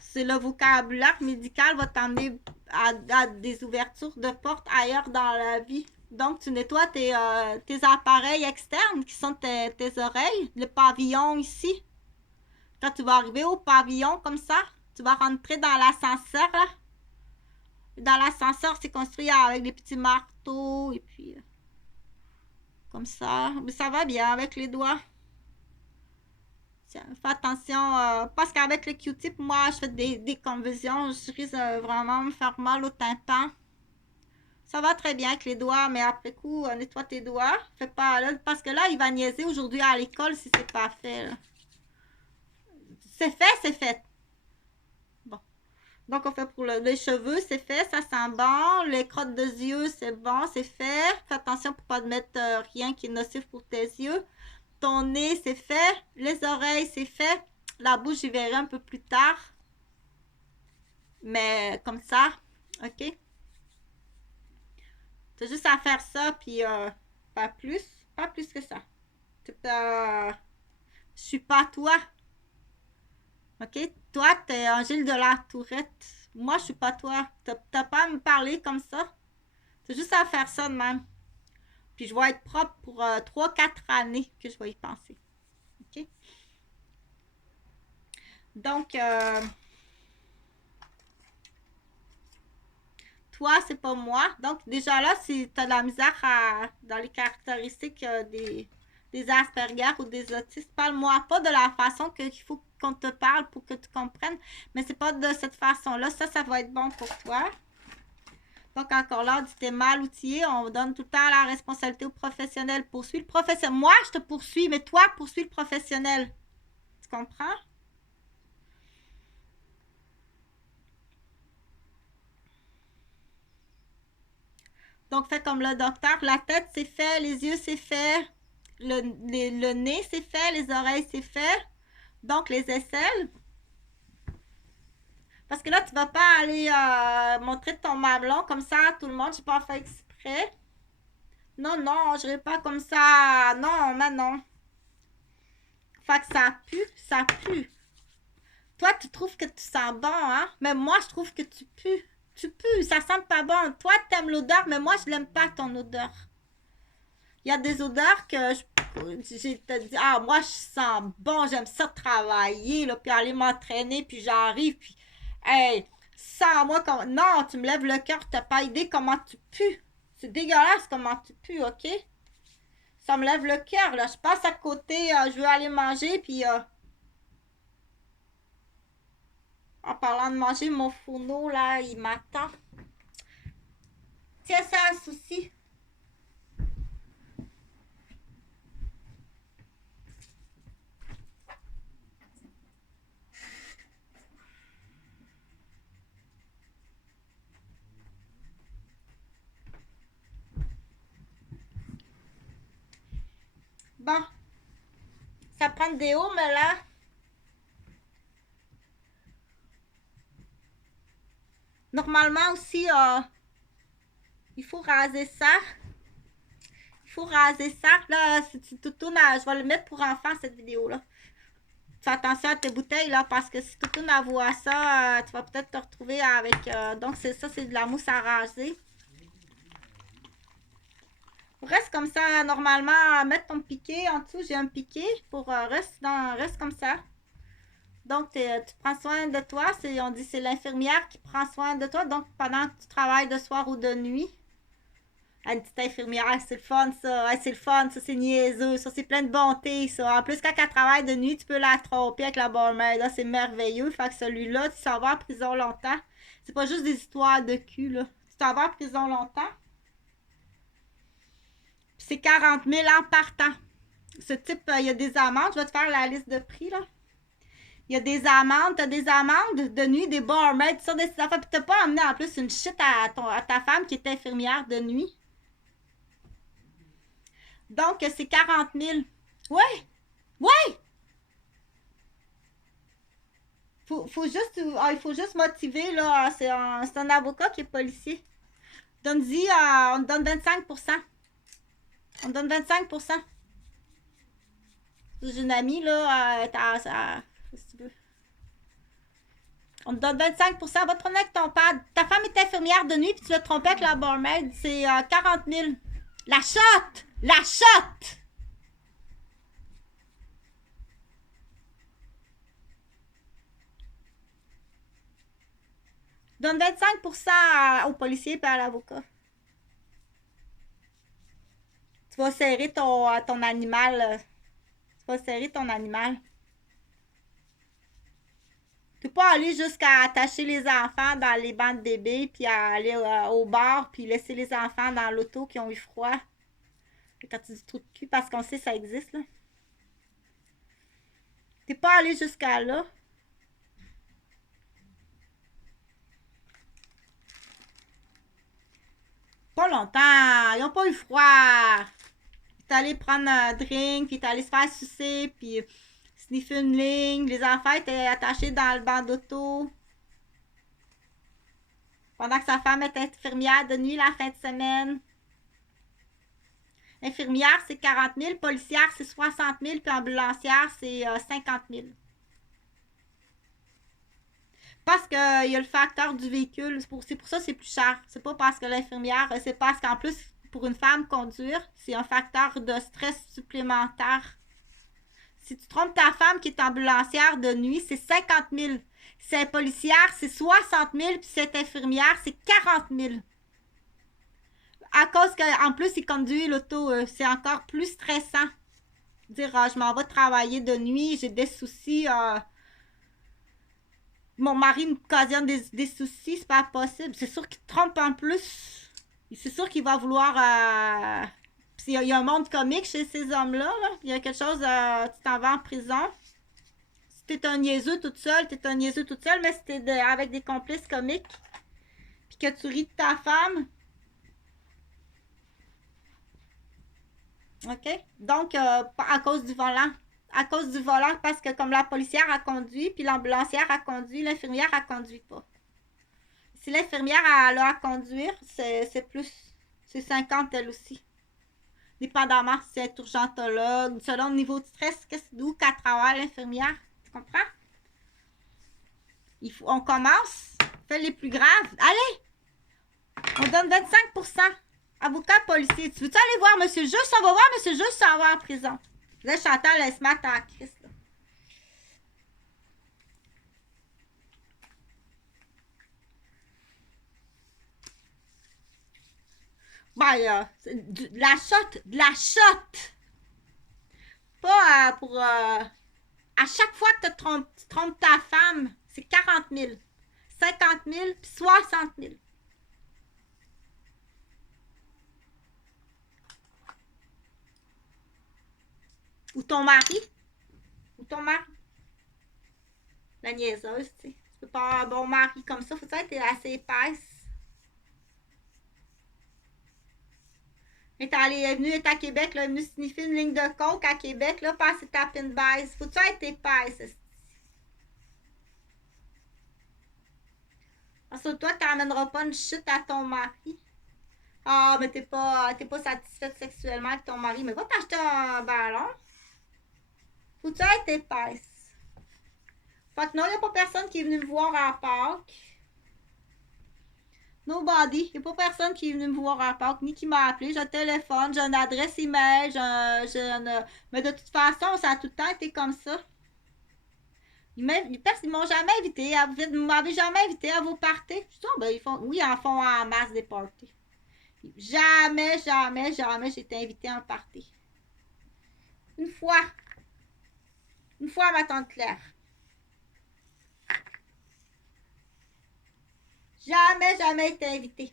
C'est le vocabulaire médical va t'emmener à des ouvertures de portes ailleurs dans la vie. Donc, tu nettoies tes appareils externes qui sont tes oreilles, le pavillon ici. Quand tu vas arriver au pavillon comme ça, tu vas rentrer dans l'ascenseur là. Dans l'ascenseur, c'est construit avec des petits marteaux et puis comme ça. Mais ça va bien avec les doigts. Tiens, fais attention parce qu'avec le Q-tip, moi, je fais des convulsions. Je risque vraiment me faire mal au tympan. Ça va très bien avec les doigts, mais après coup, nettoie tes doigts. Fais pas là, parce que là, il va niaiser aujourd'hui à l'école si c'est pas fait. Là. C'est fait, c'est fait. Bon. Donc, on fait pour les cheveux, c'est fait, ça sent bon. Les crottes de yeux, c'est bon, c'est fait. Fais attention pour pas te mettre rien qui est nocif pour tes yeux. Ton nez, c'est fait. Les oreilles, c'est fait. La bouche, j'y verrai un peu plus tard. Mais comme ça, ok? T'as juste à faire ça, puis pas plus. Pas plus que ça. Je suis pas toi. OK? Toi, t'es Angèle de la Tourette. Moi, je suis pas toi. T'as pas à me parler comme ça. C'est juste à faire ça de même. Puis je vais être propre pour 3-4 années que je vais y penser. OK? Donc, toi, c'est pas moi. Donc, déjà là, si tu as de la misère dans les caractéristiques des Asperger ou des autistes, parle-moi pas de la façon qu'il faut qu'on te parle pour que tu comprennes, mais c'est pas de cette façon-là. Ça va être bon pour toi. Donc, encore là, tu es mal outillé. On donne tout le temps la responsabilité au professionnel. Poursuis le professionnel. Moi, je te poursuis, mais toi, poursuis le professionnel. Tu comprends? Donc, fais comme le docteur. La tête, c'est fait. Les yeux, c'est fait. Le nez, c'est fait. Les oreilles, c'est fait. Donc, les aisselles. Parce que là, tu vas pas aller montrer ton mamelon comme ça à tout le monde. J'ai pas fait exprès. Non, non, je vais pas comme ça. Non, mais non. Fait que ça pue, ça pue. Toi, tu trouves que tu sens bon, hein? Mais moi, je trouve que tu pues. Tu pues, ça sent pas bon. Toi, t'aimes l'odeur, mais moi, je l'aime pas ton odeur. Il y a des odeurs que j'ai te dit, ah, moi, je sens bon, j'aime ça travailler, là, puis aller m'entraîner, puis j'arrive, puis, hey, sans moi, comme, non, tu me lèves le cœur, t'as pas idée comment tu pues. C'est dégueulasse comment tu pues, ok? Ça me lève le cœur, là. Je passe à côté, je veux aller manger, puis, en parlant de manger, mon fourneau, là, il m'attend. Tiens, ça, un souci. Bon, ça prend des hauts, mais là, normalement aussi, il faut raser ça. Il faut raser ça. Là, si tu tournes je vais le mettre pour enfants, cette vidéo-là. Fais attention à tes bouteilles, là, parce que si tu tournes à voir ça, tu vas peut-être te retrouver avec... donc, c'est ça, c'est de la mousse à raser. Reste comme ça, normalement, mettre ton piquet en dessous. J'ai un piquet pour reste comme ça. Donc, tu prends soin de toi. On dit c'est l'infirmière qui prend soin de toi. Donc, pendant que tu travailles de soir ou de nuit, une petite infirmière, c'est le fun, ça. C'est le fun, ça, c'est niaiseux. Ça, c'est plein de bonté, ça. En plus, quand elle travaille de nuit, tu peux la tromper avec la barmaid. Là, c'est merveilleux. Fait que celui-là, tu s'en vas en prison longtemps. C'est pas juste des histoires de cul, là. Tu t'en vas en prison longtemps. Puis c'est 40 000 en partant. Ce type, il y a des amendes. Je vais te faire la liste de prix, là. Il y a des amendes, t'as des amendes de nuit, des barmaids, tout ça, des affaires. Puis t'as pas emmené en plus une shit à ta femme qui est infirmière de nuit. Donc, c'est 40 000. Ouais! Ouais! Il faut juste motiver, là. C'est un avocat qui est policier. Donne-y, on te donne 25%. On te donne 25%. J'ai une amie, là, si tu veux. On te donne 25%. Va te promener avec ton père. Ta femme est infirmière de nuit, puis tu l'as trompé avec la barmaid. C'est 40 000. La shot! La shot! Donne 25% aux policiers et à l'avocat. Tu vas serrer ton animal. Tu vas serrer ton animal. Tu peux pas aller jusqu'à attacher les enfants dans les bancs de bébés, puis aller au bar, puis laisser les enfants dans l'auto qui ont eu froid. Quand tu dis trou de cul, parce qu'on sait que ça existe, là. T'es pas allé jusqu'à là. Pas longtemps. Ils ont pas eu froid. T'es allé prendre un drink, puis t'es allé se faire sucer, puis sniffer une ligne. Les enfants étaient attachés dans le banc d'auto. Pendant que sa femme était infirmière de nuit la fin de semaine. Infirmière, c'est 40 000. Policière, c'est 60 000. Puis ambulancière, c'est 50 000. Parce qu'il y a le facteur du véhicule. C'est pour ça que c'est plus cher. C'est pas parce que l'infirmière, c'est parce qu'en plus, pour une femme, conduire, c'est un facteur de stress supplémentaire. Si tu trompes ta femme qui est ambulancière de nuit, c'est 50 000. Si c'est policière, c'est 60 000. Puis si c'est infirmière, c'est 40 000. À cause qu'en plus, il conduit l'auto, c'est encore plus stressant. Dire, je m'en vais travailler de nuit, j'ai des soucis. Mon mari me occasionne des soucis, c'est pas possible. C'est sûr qu'il te trompe en plus. C'est sûr qu'il va vouloir... il y a un monde comique chez ces hommes-là. Là. Il y a quelque chose... tu t'en vas en prison. Si t'es un niaiseux toute seule, t'es un niaiseux toute seule, mais si t'es avec des complices comiques, puis que tu ris de ta femme... OK? Donc, à cause du volant. À cause du volant, parce que comme la policière a conduit, puis l'ambulancière a conduit, l'infirmière a conduit pas. Si l'infirmière a à conduire, c'est plus. C'est 50 elle aussi. Dépendamment si c'est urgentologue, selon le niveau de stress, d'où qu'elle travaille l'infirmière. Tu comprends? On commence. Fais les plus graves. Allez! On donne 25%. Avocat policier. Tu veux-tu aller voir monsieur le juge? On va voir monsieur le juge, ça va en prison. Là, Chantal, elle se met en crise, là. Ben, de la shot. De la shot. Pas pour... à chaque fois que tu trompes ta femme, c'est 40 000. 50 000 puis 60 000. Ou ton mari. Ou ton mari. La niaiseuse, tu sais. Tu peux pas avoir un bon mari comme ça. Faut être assez épaisse. Elle est venue être à Québec, là, elle est venue sniffer une ligne de coke à Québec, là, passer ta pin base. Faut-tu être épaisse? Parce que toi, tu n'amèneras pas une chute à ton mari. Ah, mais t'es pas satisfaite sexuellement avec ton mari. Mais va t'acheter un ballon. Faut-tu être épaisse? Fait que non, il n'y a pas personne qui est venu me voir à Pâques. Nobody. Il n'y a pas personne qui est venu me voir à Pâques, ni qui m'a appelé. J'ai un téléphone, j'ai une adresse email, mais de toute façon, ça a tout le temps été comme ça. Ils m'ont jamais invité. Vous m'avez jamais invité à vos parties. Je dis, oh, ben, ils en font en masse des parties. Jamais, jamais, jamais j'ai été invitée à un party. Une fois. Une fois, ma tante Claire. Jamais, jamais été invitée.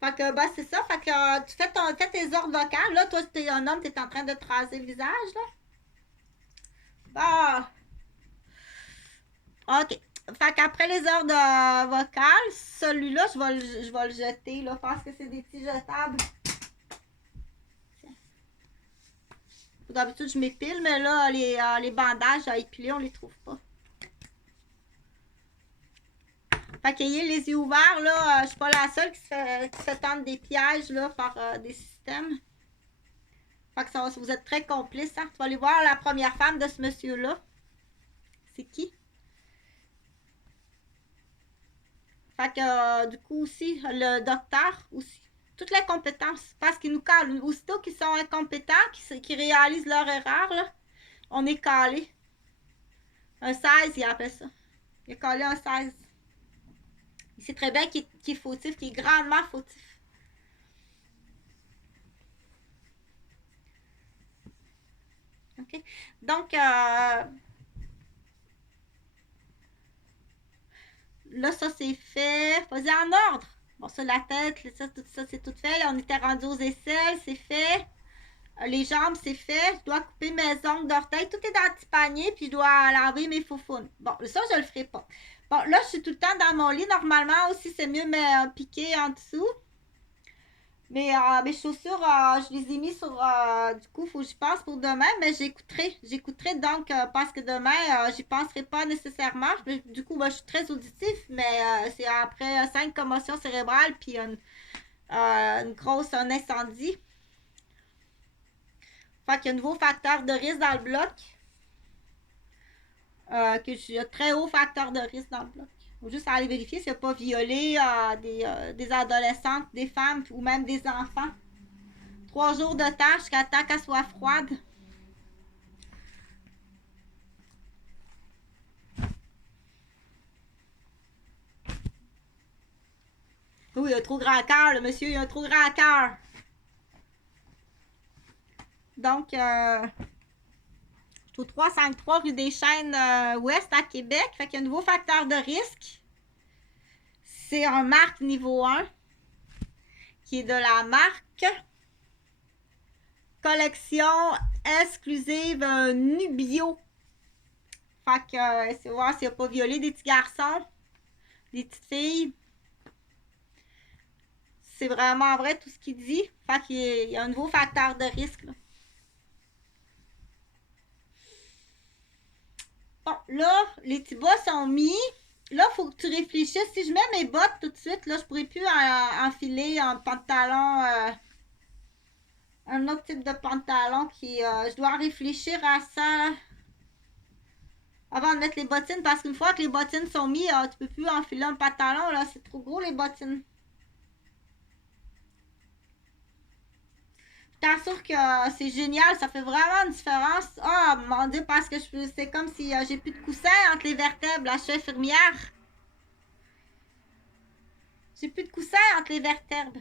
Fait que, bah, c'est ça. Fait que tu fais tes ordres vocales. Là, toi, si t'es un homme, t'es en train de te raser le visage, là. Bah. OK. Fait qu'après les ordres vocales, celui-là, je vais le jeter, là, parce que c'est des petits jetables. D'habitude, je m'épile, mais là, les bandages à épiler, on les trouve pas. Fait qu'ayez les yeux ouverts, là, je suis pas la seule qui se fait tendre des pièges, là, par des systèmes. Fait que vous êtes très complices, hein. Tu vas aller voir la première femme de ce monsieur-là. C'est qui? Fait que, du coup, aussi, le docteur, aussi. Toutes les compétences, parce qu'ils nous calent. Aussitôt qu'ils sont incompétents, qu'ils réalisent leur erreur, là, on est calé. Un 16, il appelle ça. Il a calé un 16. Il sait très bien qu'il est fautif, qu'il est grandement fautif. OK? Donc, là, ça, c'est fait. Vas-y en ordre. Bon, ça, la tête, tout ça, c'est tout fait. Là, on était rendu aux aisselles, c'est fait. Les jambes, c'est fait. Je dois couper mes ongles d'orteil. Tout est dans le petit panier, puis je dois laver mes foufounes. Bon, ça, je le ferai pas. Bon, là, je suis tout le temps dans mon lit. Normalement, aussi, c'est mieux me piquer en dessous. Mais mes chaussures, je les ai mis sur... du coup, il faut que j'y pense pour demain, mais j'écouterai. J'écouterai donc, parce que demain, j'y penserai pas nécessairement. Du coup, je suis très auditif, mais c'est après 5 commotions cérébrales, puis une grosse un incendie. Fait qu'il y a un nouveau facteur de risque dans le bloc. Que j'ai un très haut facteur de risque dans le bloc. Il faut juste aller vérifier s'il n'y a pas violé des adolescentes, des femmes ou même des enfants. 3 jours de temps jusqu'à temps qu'elle soit froide. Oui, il a un trop grand cœur, le monsieur, il a un trop grand cœur. Donc, je suis au 353 rue des Chênes Ouest à Québec. Fait qu'il y a un nouveau facteur de risque. C'est un marque niveau 1 qui est de la marque collection exclusive Nubio. Fait que c'est voir s'il n'a pas violé des petits garçons, des petites filles. C'est vraiment vrai tout ce qu'il dit. Fait qu'il y a un nouveau facteur de risque. Là. Bon, là, les petits bas sont mis. Là, il faut que tu réfléchisses. Si je mets mes bottes tout de suite, là, je pourrais plus enfiler un pantalon un autre type de pantalon qui... je dois réfléchir à ça, là. Avant de mettre les bottines, parce qu'une fois que les bottines sont mises, tu peux plus enfiler un pantalon, là. C'est trop gros, les bottines. Je t'assure que c'est génial, ça fait vraiment une différence. Oh mon Dieu, parce que c'est comme si j'ai plus de coussin entre les vertèbres, là, je suis infirmière. J'ai plus de coussin entre les vertèbres.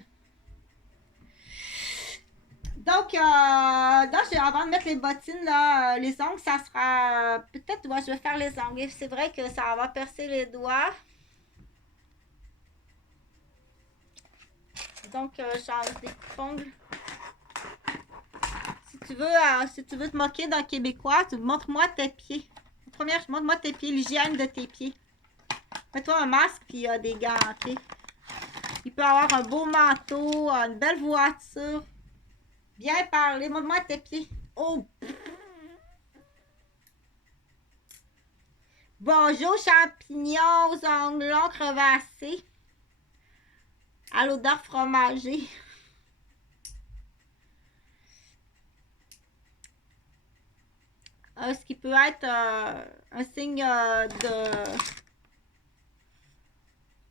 Donc, avant de mettre les bottines, là, les ongles, ça sera... peut-être, ouais, je vais faire les ongles. C'est vrai que ça va percer les doigts. Donc, j'enlève des ongles. Si tu veux te moquer d'un Québécois, montre-moi tes pieds. Première, montre-moi tes pieds, l'hygiène de tes pieds. Mets-toi un masque puis des gants, ok? Il peut avoir un beau manteau, une belle voiture. Bien parler, montre-moi tes pieds. Oh! Bonjour champignons aux ongles longs crevassés. À l'odeur fromagée. Ce qui peut être un signe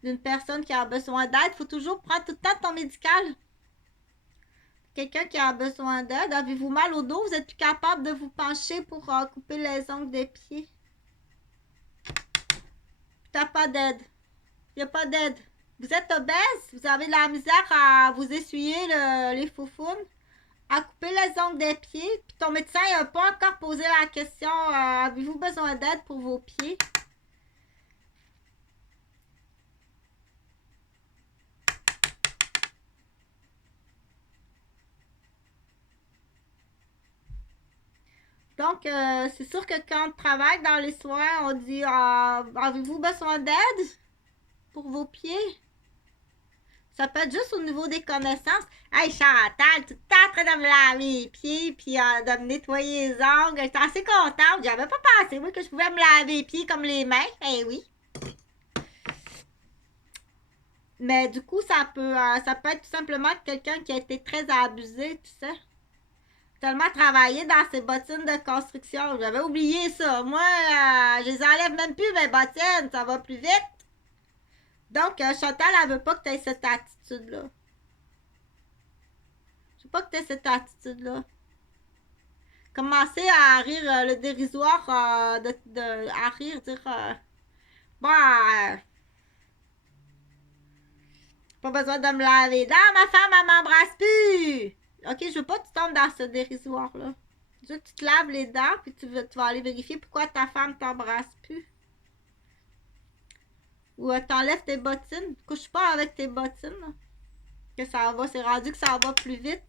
d'une personne qui a besoin d'aide. Il faut toujours prendre tout le temps ton médical. Quelqu'un qui a besoin d'aide. Avez-vous mal au dos? Vous êtes plus capable de vous pencher pour couper les ongles des pieds? T'as pas d'aide. Il n'y a pas d'aide. Vous êtes obèse? Vous avez de la misère à vous essuyer les foufounes? À couper les ongles des pieds? Puis ton médecin n'a pas encore posé la question avez-vous besoin d'aide pour vos pieds? Donc, c'est sûr que quand on travaille dans les soins, on dit avez-vous besoin d'aide pour vos pieds? Ça peut être juste au niveau des connaissances. Hey Chantal, tu es en train de me laver les pieds puis de me nettoyer les ongles. J'étais assez contente. J'avais pas pensé, oui, que je pouvais me laver les pieds comme les mains. Eh oui. Mais du coup, ça peut être tout simplement quelqu'un qui a été très abusé, tu sais. Tellement travaillé dans ses bottines de construction. J'avais oublié ça. Moi, je les enlève même plus, mes bottines. Ça va plus vite. Donc, Chantal, elle veut pas que tu aies cette attitude-là. Je veux pas que tu aies cette attitude-là. Commencer à rire le dérisoire, à rire, dire bah, pas besoin de me laver. Non, ma femme, elle m'embrasse plus. Ok, je veux pas que tu tombes dans ce dérisoire-là. Je veux que tu te laves les dents, puis tu vas aller vérifier pourquoi ta femme t'embrasse plus. Ou t'enlèves tes bottines. Couche pas avec tes bottines. Là. Que ça va, c'est rendu que ça va plus vite.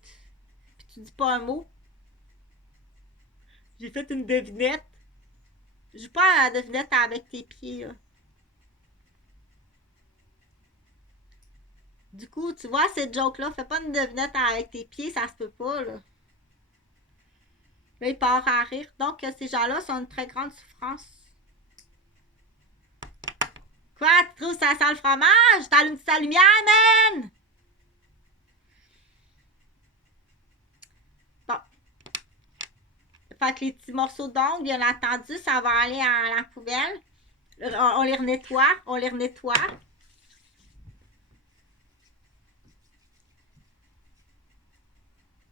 Puis tu dis pas un mot. J'ai fait une devinette. Je joue pas à la devinette avec tes pieds, là. Du coup, tu vois, cette joke-là, fais pas une devinette avec tes pieds, ça se peut pas, là. Là, il part à rire. Donc, ces gens-là sont une très grande souffrance. Quoi? Tu trouves ça sent le fromage? T'allumes ta lumière, man! Bon. Fait que les petits morceaux d'ongles, bien entendu, ça va aller à la poubelle. On les renettoie. On les renettoie.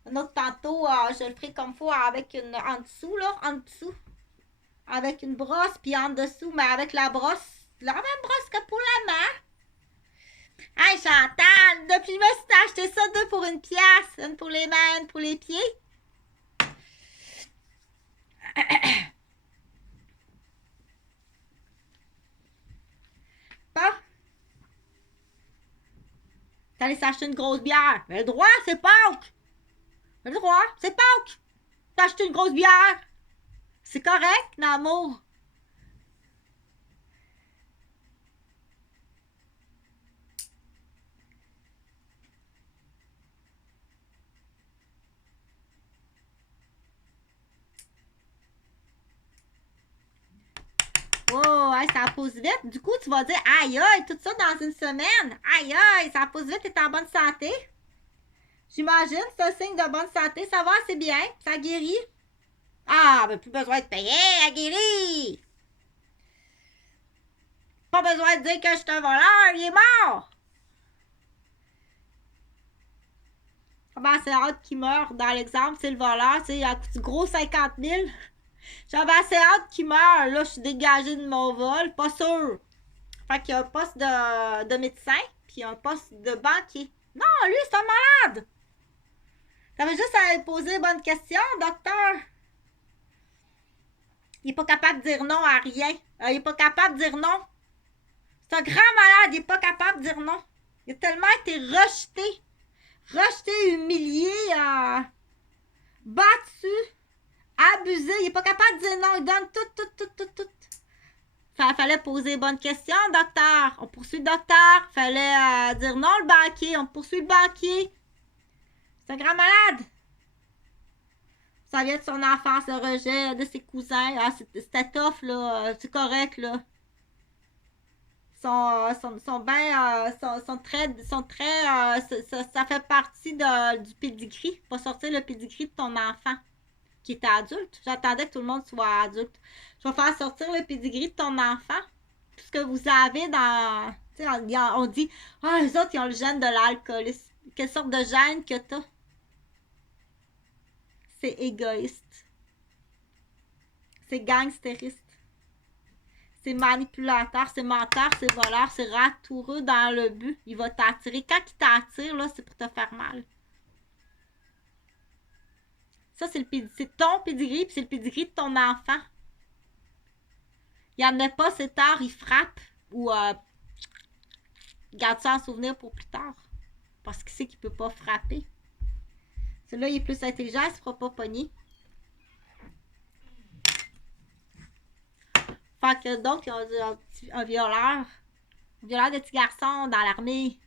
Un autre tantôt, je le ferai comme il faut avec une... En dessous, là. En dessous. Avec une brosse, puis en dessous, mais avec la brosse. La même brosse que pour la main. Hey Chantal, depuis je me suis acheté ça 2 pour 1 pièce. Une pour les mains, une pour les pieds. Bon. T'es allé s'acheter une grosse bière. Mais le droit, c'est Pâques. Le droit, c'est Pâques. T'as acheté une grosse bière. C'est correct, l'amour. Oh, hey, ça pousse vite. Du coup, tu vas dire, aïe, aïe, tout ça dans une semaine. Aïe, aïe, ça pousse vite, t'es en bonne santé. J'imagine, c'est un signe de bonne santé. Ça va assez bien. Ça guérit. Ah, ben plus besoin de payer. Elle guérit. Pas besoin de dire que je suis un voleur. Il est mort. Ben, c'est hâte qu'il meure. Dans l'exemple, c'est le voleur. Il a coûté gros 50 000. J'avais assez hâte qu'il meure. Là, je suis dégagée de mon vol. Pas sûr. Fait qu'il y a un poste de médecin. Puis un poste de banquier. Non, lui, c'est un malade. T'avais juste à lui poser les bonnes questions, docteur. Il est pas capable de dire non à rien. Il est pas capable de dire non. C'est un grand malade. Il est pas capable de dire non. Il a tellement été rejeté. Rejeté, humilié, battu, abusé. Il est pas capable de dire non. Il donne tout. Fallait poser les bonnes questions, docteur. On poursuit le docteur. Fallait dire non le banquier. On poursuit le banquier. C'est un grand malade. Ça vient de son enfance, le rejet de ses cousins. Ah, c'était tough, là. C'est correct, là. Sont bien. Sont très. Ça fait partie du pédigree. Pas sortir le pédigree de ton enfant qui était adulte. J'attendais que tout le monde soit adulte. Je vais faire sortir le pédigree de ton enfant. Tout ce que vous avez dans. Tu sais, on dit, ah, les autres, ils ont le gène de l'alcoolisme. Quelle sorte de gène que t'as? C'est égoïste. C'est gangstériste. C'est manipulateur, c'est menteur, c'est voleur, c'est ratoureux dans le but. Il va t'attirer. Quand il t'attire, là, c'est pour te faire mal. Ça, c'est ton pédigree, puis c'est le pédigree de ton enfant. Il n'y en a pas, c'est tard, il frappe. Ou garde ça en souvenir pour plus tard. Parce qu'il sait qu'il peut pas frapper. Celui-là, il est plus intelligent, il se fera pas pogner. Fait que donc, il y a un violeur. Un violeur de petits garçons dans l'armée.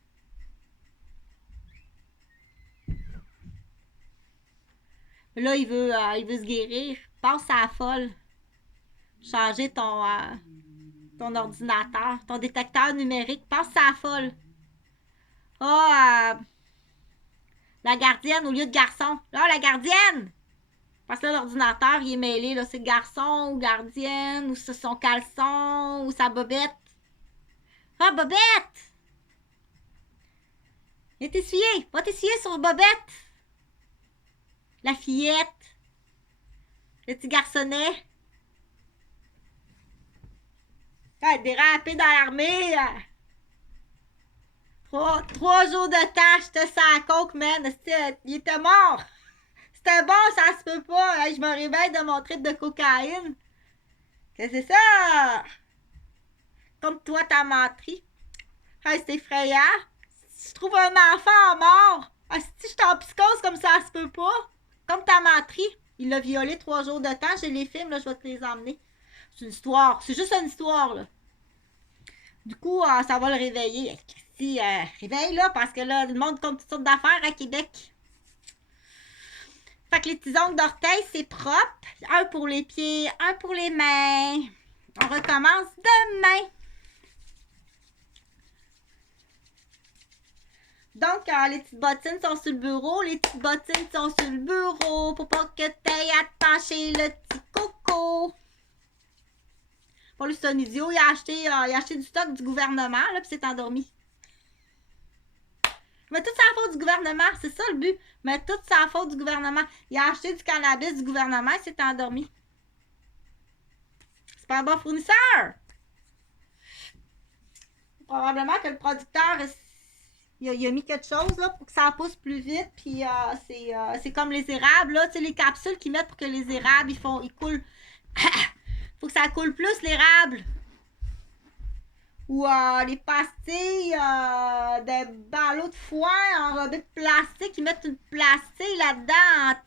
Là, il veut se guérir. Passe à la folle. Changer ton ordinateur, ton détecteur numérique. Passe à la folle. Ah, la gardienne au lieu de garçon. Là, la gardienne! Parce que là, l'ordinateur, il est mêlé. Là, c'est garçon ou gardienne, ou c'est son caleçon, ou sa bobette. Ah, bobette! Viens t'essuyer. Va t'essuyer sur bobette. La fillette. Le petit garçonnet. Ah, dérapé dans l'armée. 3 jours de temps, j'étais sans coke, man. Il était mort. C'était bon, ça se peut pas. Je me réveille de mon trip de cocaïne. Qu'est-ce que c'est ça? Comme toi, t'as menti. C'est effrayant. Si tu trouves un enfant mort, si je suis en psychose comme ça se peut pas. Comme t'as menti. Il l'a violé 3 jours de temps. J'ai les films, là, je vais te les emmener. C'est une histoire. C'est juste une histoire, là. Du coup, ça va le réveiller. Christy, réveille, là, parce que là, le monde compte toutes sortes d'affaires à Québec. Fait que les petits ongles d'orteil, c'est propre. Un pour les pieds, un pour les mains. On recommence demain. Donc, les petites bottines sont sur le bureau. Les petites bottines sont sur le bureau pour pas que t'aies à te pencher le petit coco. Pour lui, c'est un idiot. Il a acheté du stock du gouvernement, là, puis s'est endormi. Mais tout c'est la faute du gouvernement. C'est ça le but. Mais tout c'est la faute du gouvernement. Il a acheté du cannabis du gouvernement, il s'est endormi. C'est pas un bon fournisseur. Probablement que le producteur, il a mis quelque chose là, pour que ça pousse plus vite. Puis c'est comme les érables. Là, tu sais, les capsules qu'ils mettent pour que les érables, ils coulent. Faut que ça coule plus l'érable. Ou les pastilles des ballots de foin enrobés de plastique. Ils mettent une plastique là-dedans